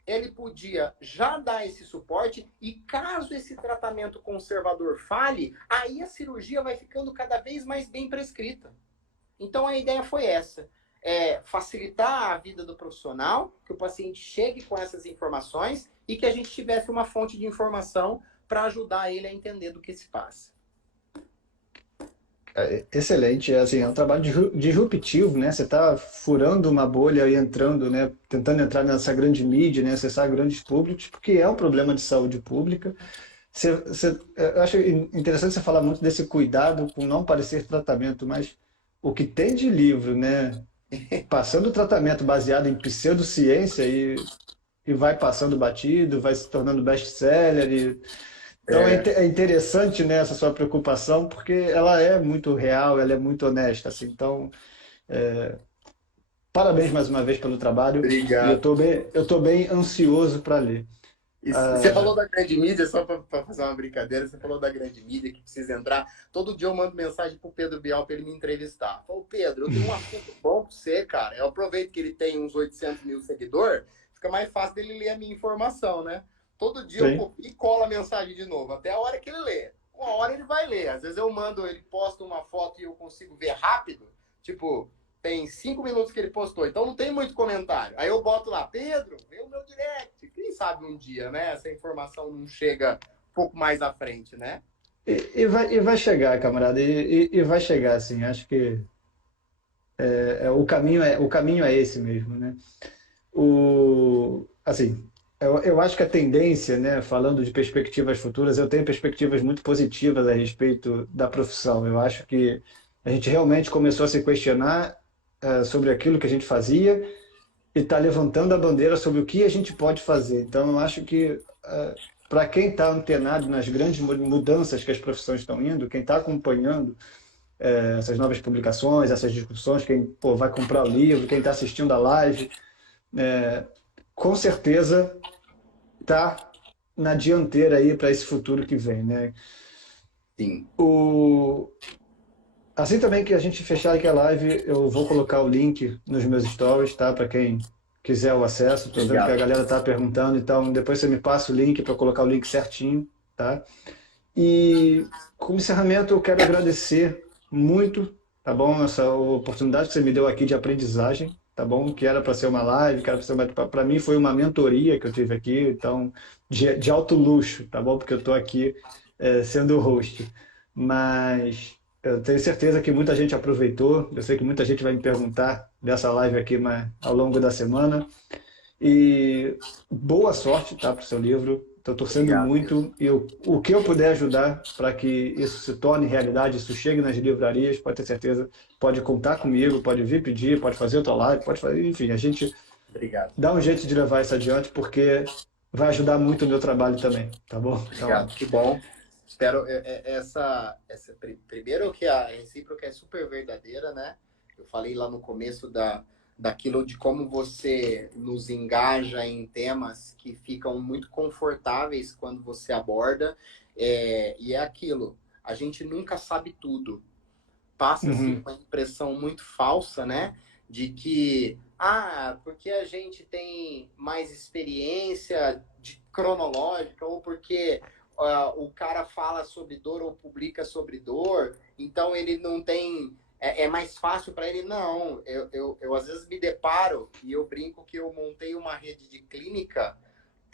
ele podia já dar esse suporte e caso esse tratamento conservador falhe, aí a cirurgia vai ficando cada vez mais bem prescrita. Então a ideia foi essa, facilitar a vida do profissional, que o paciente chegue com essas informações e que a gente tivesse uma fonte de informação para ajudar ele a entender do que se passa. Excelente, assim, é um trabalho disruptivo, né? Você está furando uma bolha e entrando, né? Tentando entrar nessa grande mídia, né? Acessar grandes públicos, porque é um problema de saúde pública. Eu acho interessante você falar muito desse cuidado com não parecer tratamento, mas o que tem de livro, né? Passando o tratamento baseado em pseudociência e vai passando batido, vai se tornando best-seller. Então É, é interessante, né, essa sua preocupação, porque ela é muito real, ela é muito honesta, assim. Então, parabéns mais uma vez pelo trabalho e obrigado. eu tô bem ansioso para ler. E você falou Ah, da grande mídia, só para fazer uma brincadeira, você falou da grande mídia que precisa entrar. Todo dia eu mando mensagem pro Pedro Bial para ele me entrevistar. Falo, Pedro, eu tenho um assunto bom para você, cara. Eu aproveito que ele tem uns 800 mil seguidores, fica mais fácil dele ler a minha informação, né? Todo dia eu sim. copio e colo a mensagem de novo, até a hora que ele lê. Uma hora ele vai ler. Às vezes eu mando, ele posta uma foto e eu consigo ver rápido, tipo, tem 5 minutos que ele postou, então não tem muito comentário. Aí eu boto lá, Pedro, vê o meu direct. Quem sabe um dia, né? Essa informação não chega um pouco mais à frente, né? E vai chegar, camarada, e vai chegar, assim. Acho que o caminho é esse mesmo, né? Assim, eu acho que a tendência, né, falando de perspectivas futuras, eu tenho perspectivas muito positivas a respeito da profissão. Eu acho que a gente realmente começou a se questionar sobre aquilo que a gente fazia e está levantando a bandeira sobre o que a gente pode fazer. Então, eu acho que para quem está antenado nas grandes mudanças que as profissões estão indo, quem está acompanhando essas novas publicações, essas discussões, quem pô, vai comprar o livro, quem está assistindo a live, com certeza está na dianteira aí para esse futuro que vem, né? Sim. O... Assim também que a gente fechar aqui a live, eu vou colocar o link nos meus stories, tá? Para quem quiser o acesso. Estou vendo que a Obrigado. galera está perguntando, então depois você me passa o link para colocar o link certinho, tá? E como encerramento, eu quero agradecer muito, tá bom? Essa oportunidade que você me deu aqui de aprendizagem, tá bom? Que era para ser uma live, que era para ser uma... Para mim foi uma mentoria que eu tive aqui, então, de alto luxo, tá bom? Porque eu estou aqui sendo o host. Mas eu tenho certeza que muita gente aproveitou, eu sei que muita gente vai me perguntar dessa live aqui ao longo da semana. E boa sorte, tá, para o seu livro. Estou torcendo Obrigado mesmo. muito e o que eu puder ajudar para que isso se torne realidade, isso chegue nas livrarias, pode ter certeza, pode contar comigo, pode vir pedir, pode fazer outra live, pode fazer, enfim, a gente Obrigado. dá um jeito de levar isso adiante porque vai ajudar muito o meu trabalho também, tá bom? Então, Obrigado. Que bom. Espero primeiro que a recíproca é super verdadeira, né? Eu falei lá no começo daquilo de como você nos engaja em temas que ficam muito confortáveis quando você aborda. E é aquilo, a gente nunca sabe tudo. Passa-se uhum, uma impressão muito falsa, né? De que, porque a gente tem mais experiência cronológica, ou porque o cara fala sobre dor ou publica sobre dor, então ele não tem. É mais fácil para ele. Não, eu às vezes me deparo e eu brinco que eu montei uma rede de clínica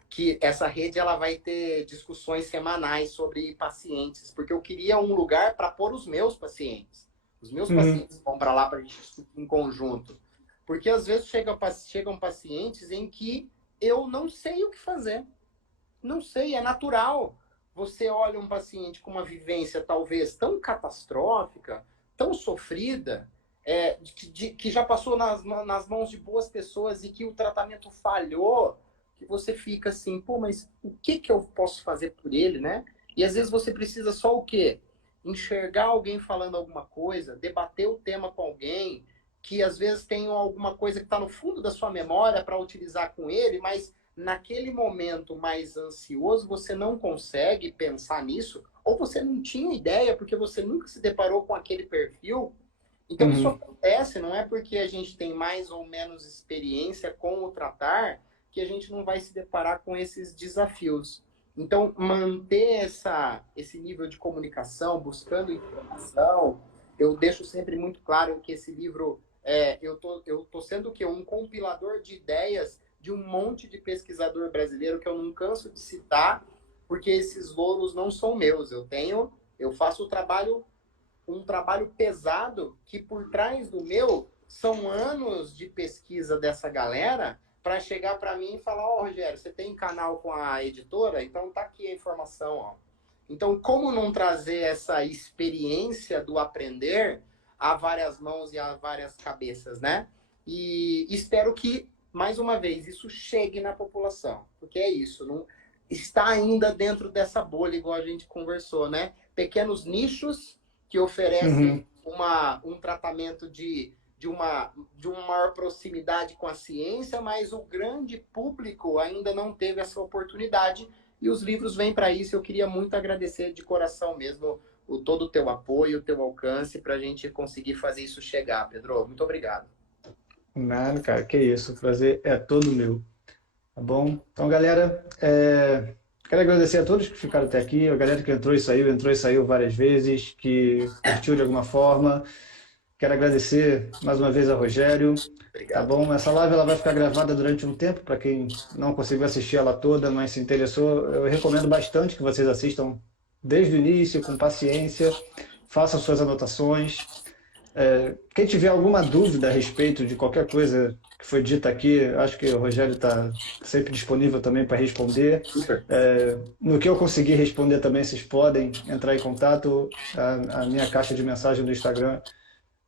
que essa rede ela vai ter discussões semanais sobre pacientes, porque eu queria um lugar para pôr os meus pacientes. Os meus uhum, pacientes vão para lá para a gente discutir em conjunto. Porque às vezes chegam pacientes em que eu não sei o que fazer. Não sei, é natural. Você olha um paciente com uma vivência talvez tão catastrófica, tão sofrida, que já passou nas mãos de boas pessoas e que o tratamento falhou, que você fica assim, pô, mas o que que eu posso fazer por ele, né? E às vezes você precisa só o quê? Enxergar alguém falando alguma coisa, debater o tema com alguém, que às vezes tem alguma coisa que está no fundo da sua memória para utilizar com ele, mas naquele momento mais ansioso você não consegue pensar nisso, ou você não tinha ideia porque você nunca se deparou com aquele perfil. Então, isso Uhum. acontece, não é porque a gente tem mais ou menos experiência com o tratar que a gente não vai se deparar com esses desafios. Então, manter esse nível de comunicação, buscando informação, eu deixo sempre muito claro que esse livro, eu tô sendo o quê? Um compilador de ideias de um monte de pesquisador brasileiro que eu não canso de citar, porque esses louros não são meus. Eu faço um trabalho pesado que por trás do meu são anos de pesquisa dessa galera para chegar para mim e falar, ó, Rogério, você tem canal com a editora? Então tá aqui a informação, ó. Então, como não trazer essa experiência do aprender a várias mãos e a várias cabeças, né? E espero que, mais uma vez, isso chegue na população, porque é isso, não está ainda dentro dessa bolha, igual a gente conversou, né? Pequenos nichos que oferecem Uhum. um tratamento de uma maior proximidade com a ciência, mas o grande público ainda não teve essa oportunidade e os livros vêm para isso. Eu queria muito agradecer de coração mesmo todo o teu apoio, o teu alcance para a gente conseguir fazer isso chegar, Pedro. Muito obrigado. Nada, cara, que isso. O prazer é todo meu. Tá bom? Então, galera, quero agradecer a todos que ficaram até aqui, a galera que entrou e saiu várias vezes, que curtiu de alguma forma. Quero agradecer mais uma vez a Rogério, tá Obrigado. bom? Essa live ela vai ficar gravada durante um tempo, para quem não conseguiu assistir ela toda, mas se interessou, eu recomendo bastante que vocês assistam desde o início, com paciência, façam suas anotações. Quem tiver alguma dúvida a respeito de qualquer coisa que foi dita aqui, acho que o Rogério está sempre disponível também para responder. Super. No que eu conseguir responder também, vocês podem entrar em contato. A minha caixa de mensagem do Instagram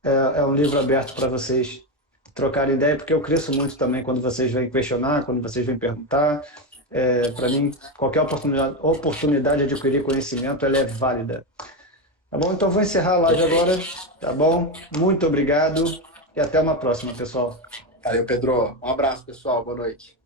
é um livro aberto para vocês trocarem ideia, porque eu cresço muito também quando vocês vêm questionar, quando vocês vêm perguntar. Para mim, qualquer oportunidade de adquirir conhecimento, ela é válida. Tá bom? Então vou encerrar a live agora, tá bom? Muito obrigado e até uma próxima, pessoal. Valeu, Pedro. Um abraço, pessoal. Boa noite.